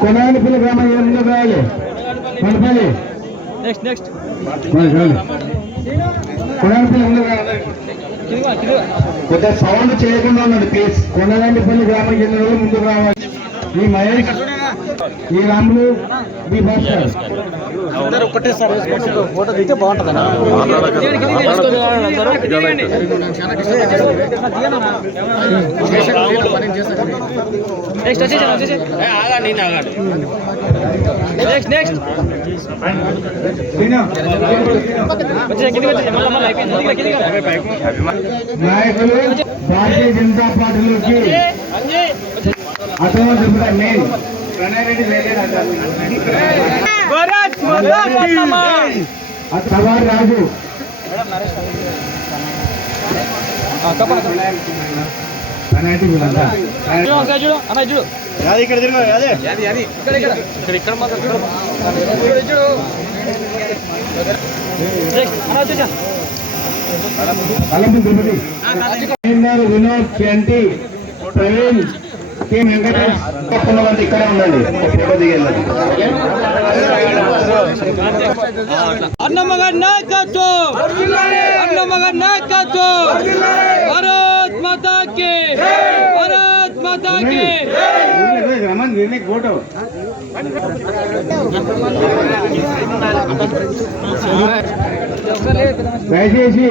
కొనాయనపల్లి గ్రామం ఏ ముందు రావాలి. కొనపల్లి కొనాయనపల్లి ముందు రావాలి. కొద్దిగా సౌండ్ చేయకుండా ఉన్నది ప్లీజ్. కొనగాంటిపల్లి గ్రామం చెందిన వాళ్ళు ముందుకు రావాలి. ఈ మహేష్, ఈ రాములు, ఈ భాస్కర్. ఫోటో దిగితే బాగుంటుంది. నాయకులు భారతీయ జనతా పార్టీలోకి అటువంటి మెయిన్ ప్రణయరెడ్డి సవారి రాజు, కలంపు తిరుపతి, వినోద్, ప్యాంటీ, ప్రవీణ్, కే వెంకటేష్. కొంతమంది ఇక్కడే ఉండండి, ఫోటో దిగేది. అన్నమగర్ నాయకత్వం, అన్నమగర్ నాయకత్వం. భారత్ మాతా కి, భారత్ మాతా కి. ఫోటో దయచేసి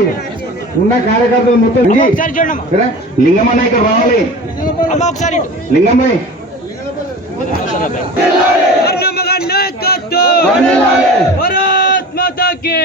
ఉన్న కార్యకర్తలు మొత్తం లింగమ్మ ఇక్కడ రావాలి. లింగమ్మాయి అన్నమగర్ నాయకత్వం, భారత్ మాతా కి.